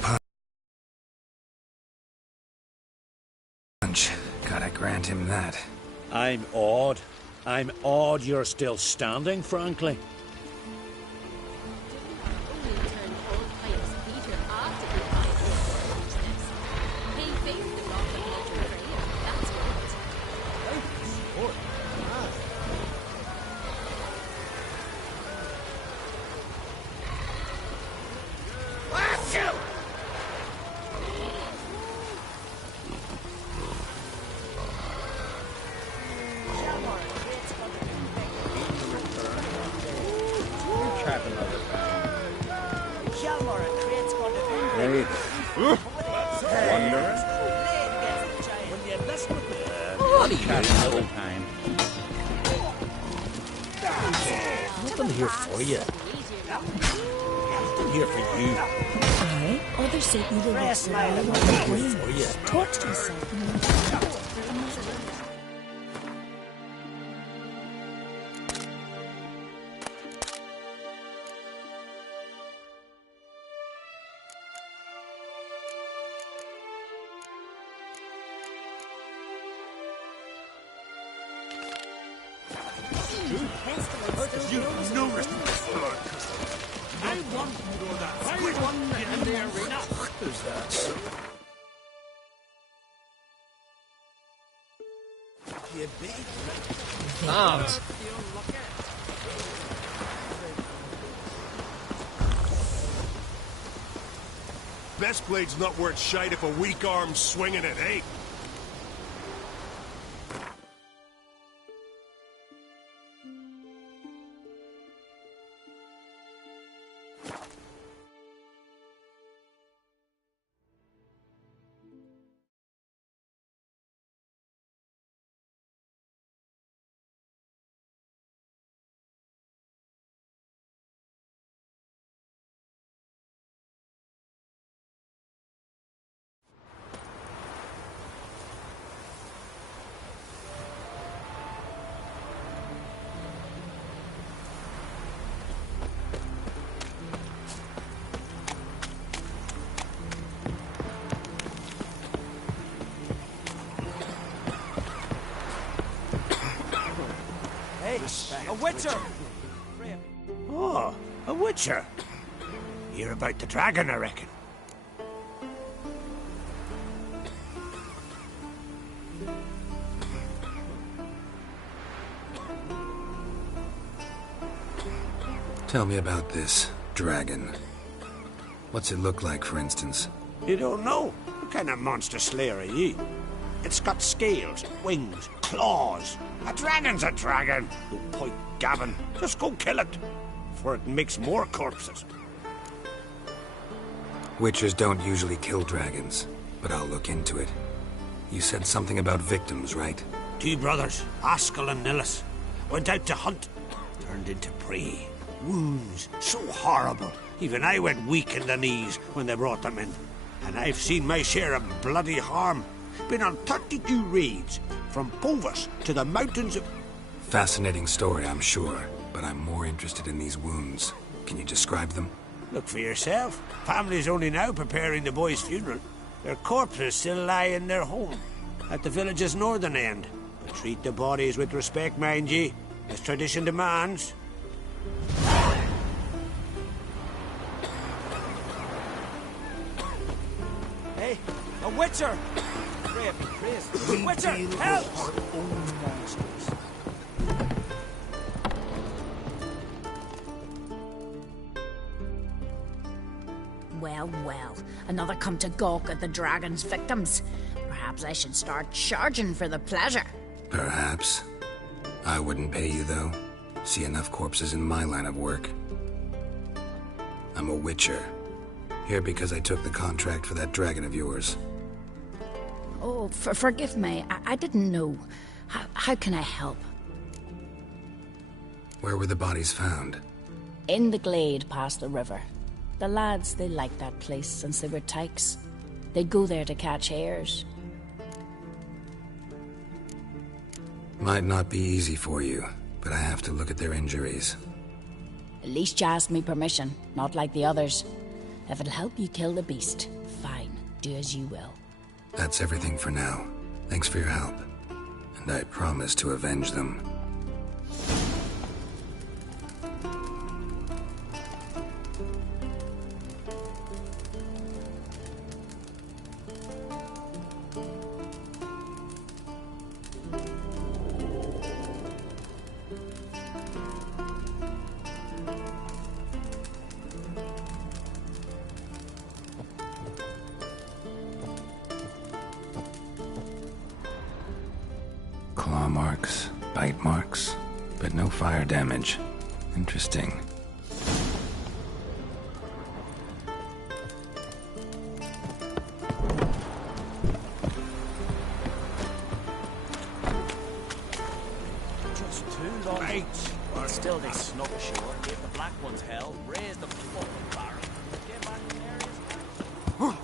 punch. Gotta grant him that. I'm awed. I'm awed you're still standing, frankly. Nothing here for you. Nothing here for you. Aye, others say evil works in all Nothing ways. here for you. Talk to yourself. I want in the arena. Who's that? You big. Lads. Best blade's not worth shite if a weak arm's swinging it, eh? A Wicher! Oh, a Wicher. Hear about the dragon, I reckon. Tell me about this dragon. What's it look like, for instance? You don't know? What kind of monster slayer are ye? It's got scales, wings, claws. A dragon's a dragon. No point gabbing. Just go kill it, before it makes more corpses. Witchers don't usually kill dragons, but I'll look into it. You said something about victims, right? 2 brothers, Askell and Nillis, went out to hunt. Turned into prey. Wounds so horrible. Even I went weak in the knees when they brought them in. And I've seen my share of bloody harm. Been on 32 raids, from Povus to the mountains of... Fascinating story, I'm sure, but I'm more interested in these wounds. Can you describe them? Look for yourself. Family's only now preparing the boy's funeral. Their corpses still lie in their home, at the village's northern end. But treat the bodies with respect, mind ye, as tradition demands. Hey, a Wicher! Pray be praised. Wicher, help! Well, well, another come to gawk at the dragon's victims. Perhaps I should start charging for the pleasure. Perhaps. I wouldn't pay you, though. See enough corpses in my line of work. I'm a Wicher. Here because I took the contract for that dragon of yours. Oh, forgive me. I didn't know. How can I help? Where were the bodies found? In the glade past the river. The lads, they liked that place since they were tykes. They'd go there to catch hares. Might not be easy for you, but I have to look at their injuries. At least you asked me permission, not like the others. If it'll help you kill the beast, fine. Do as you will. That's everything for now. Thanks for your help. And I promise to avenge them. Claw marks, bite marks, but no fire damage. Interesting. Just too long. Right. Well, still they snuck ashore, gave the black ones hell, raised the fucking barrel, came back to the areas.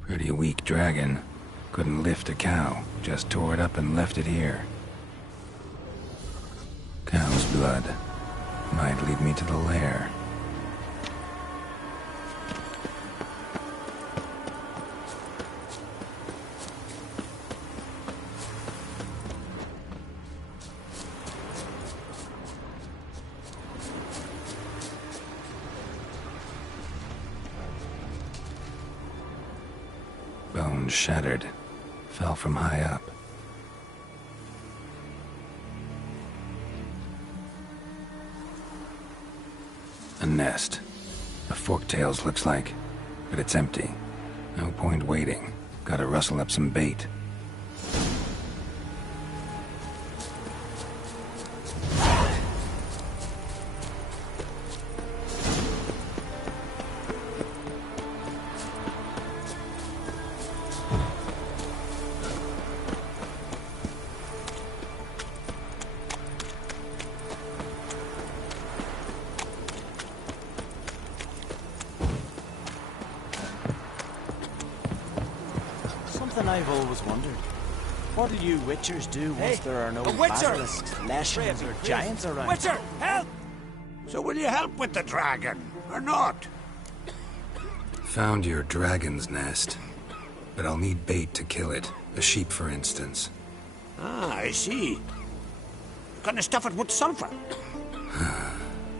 Pretty weak dragon. Couldn't lift a cow. Just tore it up and left it here. Cow's blood. Might lead me to the lair. bones shattered. Fell from high up. A nest. A forktails looks like, but it's empty. No point waiting. Gotta rustle up some bait. Something I've always wondered. What do you witchers do once there are no basilisks, lashings, or giants around? Wicher, help! So will you help with the dragon, or not? Found your dragon's nest. But I'll need bait to kill it. A sheep, for instance. Ah, I see. Gonna stuff it with sulfur.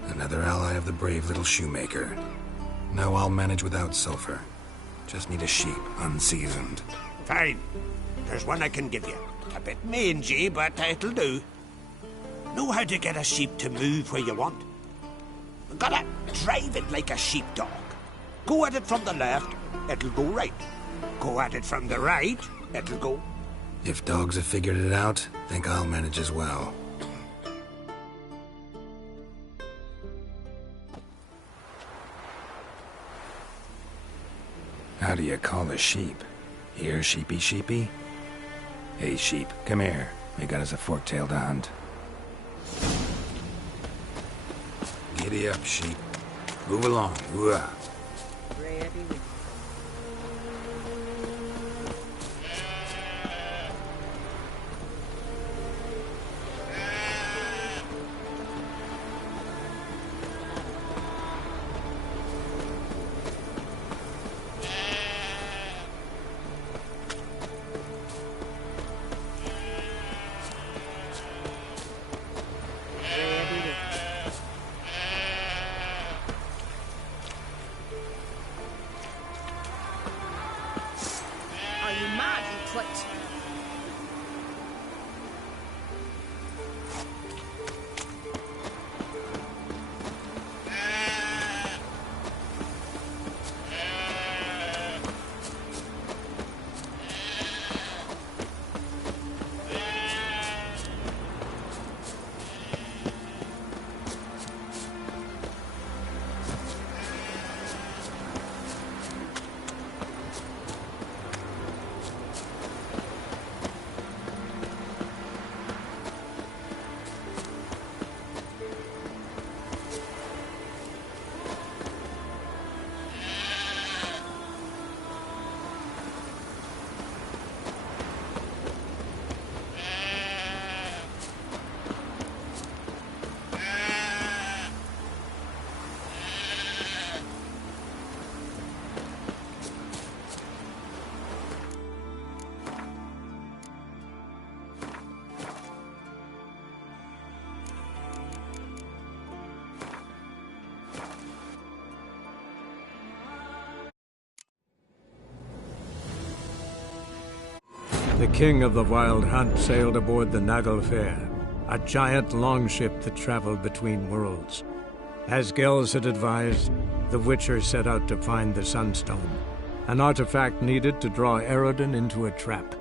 Another ally of the brave little shoemaker. No, I'll manage without sulfur. Just need a sheep, unseasoned. Fine. There's one I can give you. A bit mangy, but it'll do. Know how to get a sheep to move where you want. Gotta drive it like a sheepdog. Go at it from the left, it'll go right. Go at it from the right, it'll go... If dogs have figured it out, think I'll manage as well. How do you call a sheep? Here, sheepy sheepy? Hey, sheep, come here. We got us a fork-tailed to hunt. Giddy up, sheep. Move along. Ooh-ah. The king of the Wild Hunt sailed aboard the Naglfair, a giant longship that traveled between worlds. As Gels had advised, the Witcher set out to find the Sunstone, an artifact needed to draw Eredin into a trap.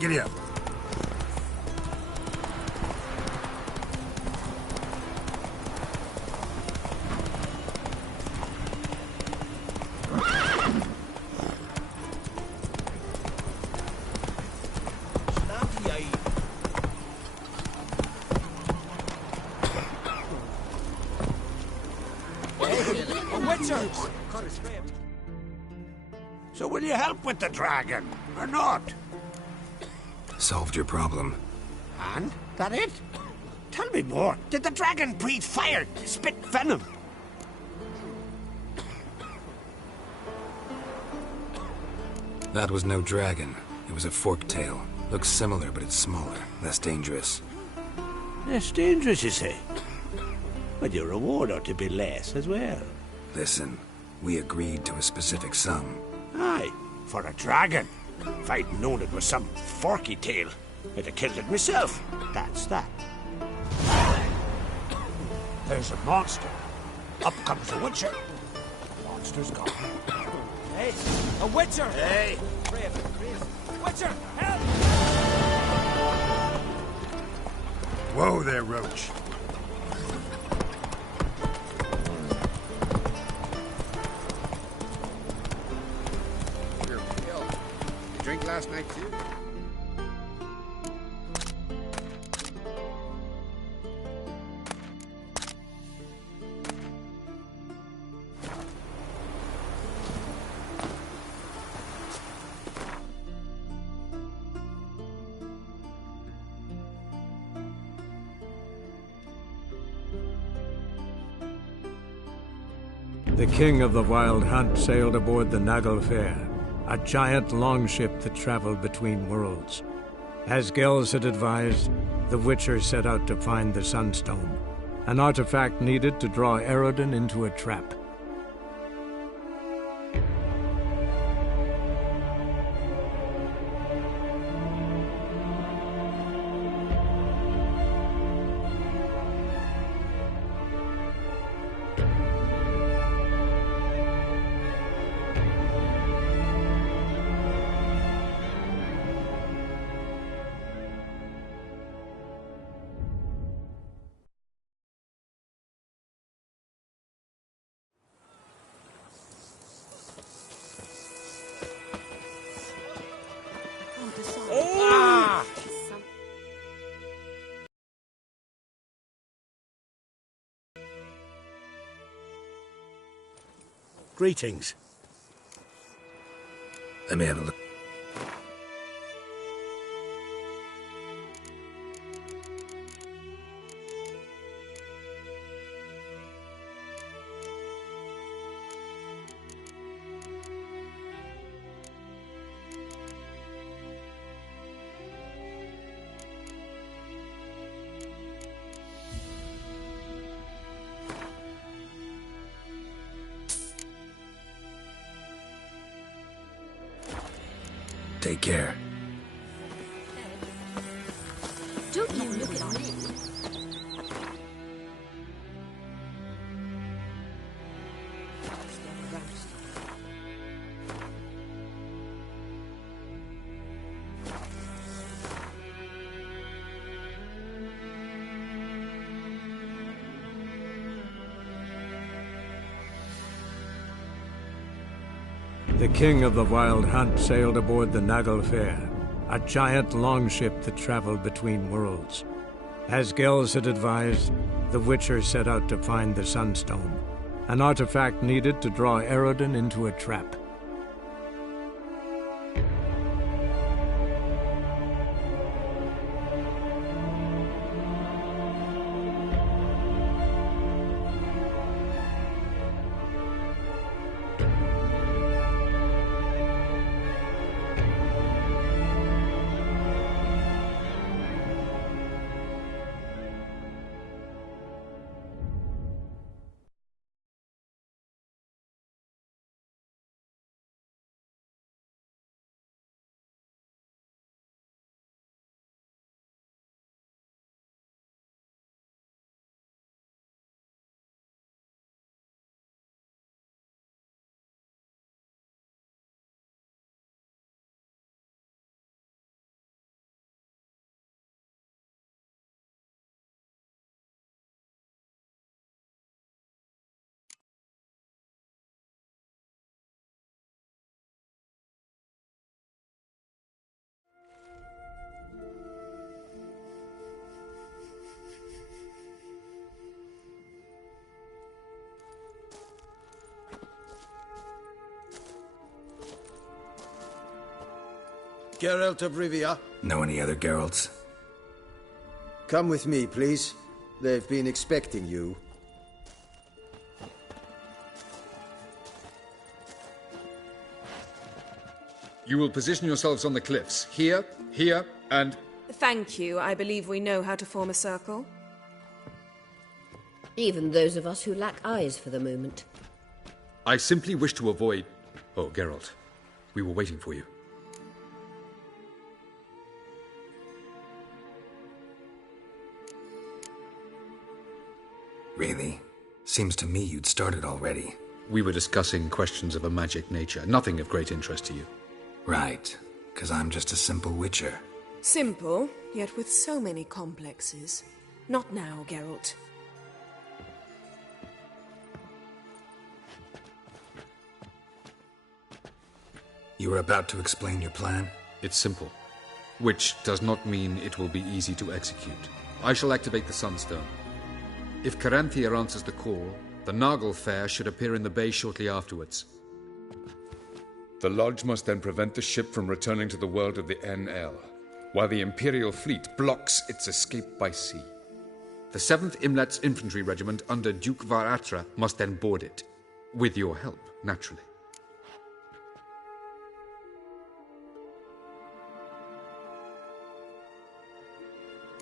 Giddy up. So will you help with the dragon, or not? Solved your problem. And? That it? Tell me more. Did the dragon breathe fire, spit venom? That was no dragon. It was a forktail. Looks similar, but it's smaller, less dangerous. Less dangerous, you say? But your reward ought to be less as well. Listen, we agreed to a specific sum. Aye, for a dragon. If I'd known it was some forky tail, I'd have killed it myself. That's that. There's a monster. Up comes the Wicher. The monster's gone. Hey, a Wicher! Hey! Wicher, help! Whoa there, Roach. You drink last night too? The king of the Wild Hunt sailed aboard the Naglfar, a giant longship that traveled between worlds. As Gels had advised, the Wicher set out to find the Sunstone, an artifact needed to draw Erodin into a trap. Ah! Greetings. Let me have a look. Take care. Don't you look at me. The king of the Wild Hunt sailed aboard the Naglfar, a giant longship that traveled between worlds. As Gels had advised, the Wicher set out to find the Sunstone, an artifact needed to draw Erodin into a trap. Geralt of Rivia. Know any other Geralts? Come with me, please. They've been expecting you. You will position yourselves on the cliffs. Here, here, and... Thank you. I believe we know how to form a circle. Even those of us who lack eyes for the moment. I simply wish to avoid... Oh, Geralt. We were waiting for you. Really? Seems to me you'd started already. We were discussing questions of a magic nature, nothing of great interest to you. Right, because I'm just a simple Witcher. Simple, yet with so many complexes. Not now, Geralt. You were about to explain your plan? It's simple, which does not mean it will be easy to execute. I shall activate the Sunstone. If Caranthia answers the call, the Nagel Fair should appear in the bay shortly afterwards. The Lodge must then prevent the ship from returning to the world of the NL, while the Imperial fleet blocks its escape by sea. The 7th Imlet's Infantry Regiment under Duke Varatra must then board it, with your help, naturally.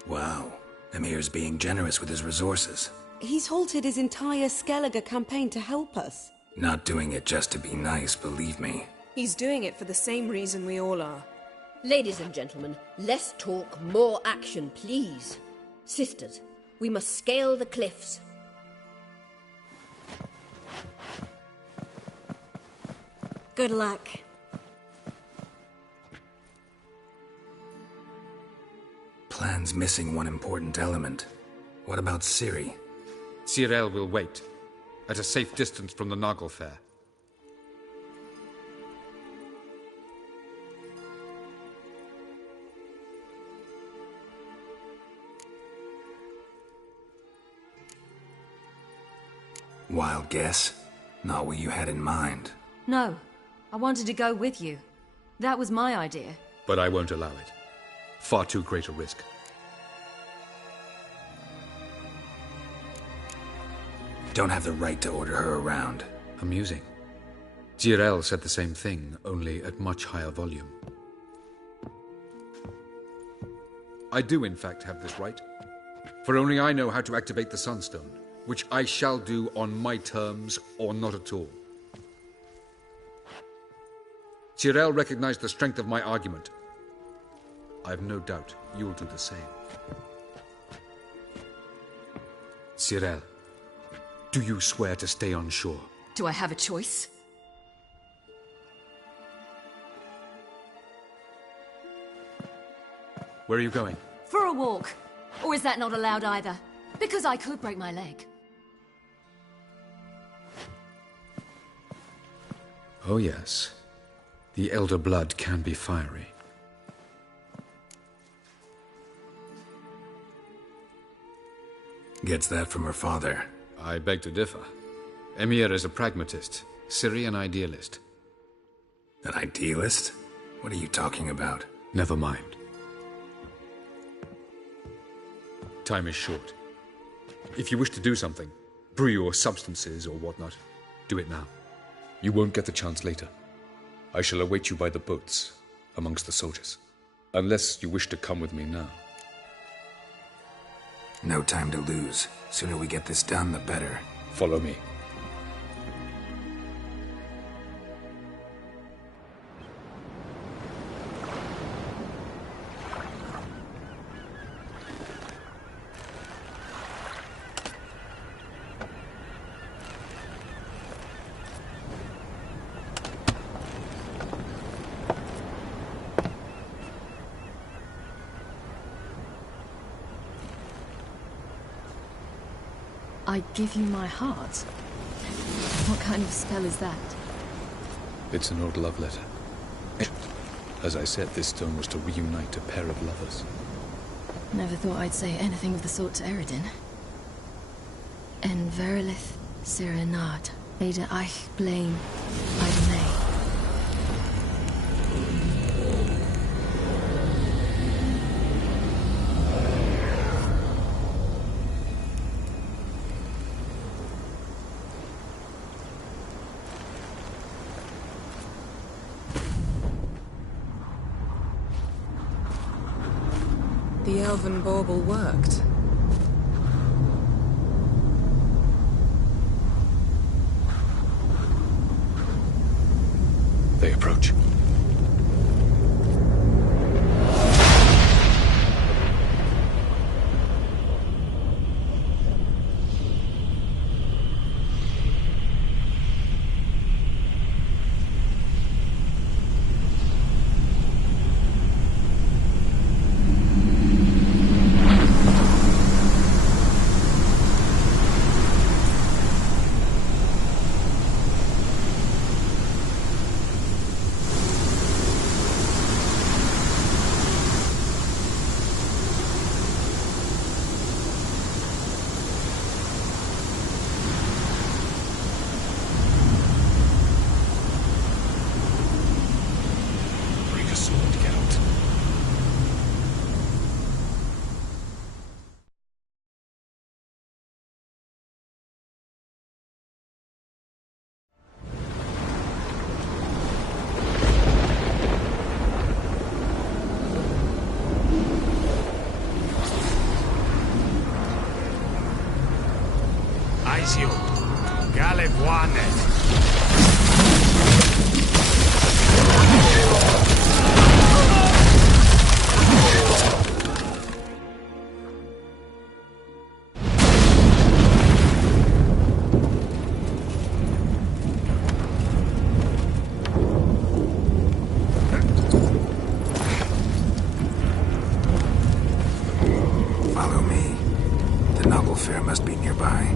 Wow. Emir's being generous with his resources. He's halted his entire Skellige campaign to help us. Not doing it just to be nice, believe me. He's doing it for the same reason we all are. Ladies and gentlemen, less talk, more action, please. Sisters, we must scale the cliffs. Good luck. Plan's missing one important element. What about Ciri? Cyril will wait, at a safe distance from the Nagel Fair. Wild guess? Not what you had in mind. No, I wanted to go with you. That was my idea. But I won't allow it. Far too great a risk. Don't have the right to order her around. Amusing. Jirel said the same thing, only at much higher volume. I do, in fact, have this right. For only I know how to activate the Sunstone, which I shall do on my terms or not at all. Jirel recognized the strength of my argument. I've no doubt you'll do the same. Cyril, do you swear to stay on shore? Do I have a choice? Where are you going? For a walk. Or is that not allowed either? Because I could break my leg. Oh yes. The elder blood can be fiery. Gets that from her father. I beg to differ. Emir is a pragmatist, Ciri an idealist. An idealist? What are you talking about? Never mind. Time is short. If you wish to do something, brew your substances or whatnot, do it now. You won't get the chance later. I shall await you by the boats, amongst the soldiers. Unless you wish to come with me now. No time to lose. Sooner we get this done, the better. Follow me. I give you my heart? What kind of spell is that? It's an old love letter. As I said, this stone was to reunite a pair of lovers. Never thought I'd say anything of the sort to Eredin. En verilith Sirenad, Ada eich blame, Ida May. The elven bauble worked. They approach. Aizio, Galevuane. Follow me. The noble fair must be nearby.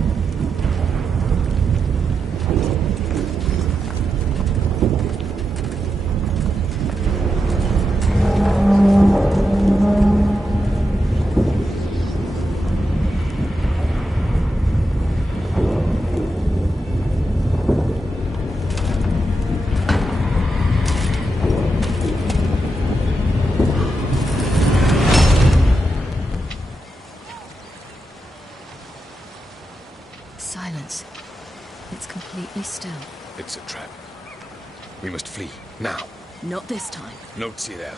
Silence. It's completely still. It's a trap. We must flee, now. Not this time. Note, Cyril.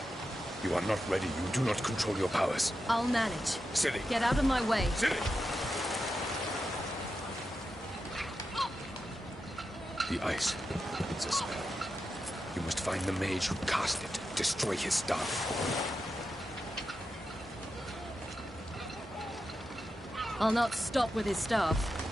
You are not ready. You do not control your powers. I'll manage. Ciri. Get out of my way. Ciri! The ice. It's a spell. You must find the mage who cast it. Destroy his staff. I'll not stop with his staff.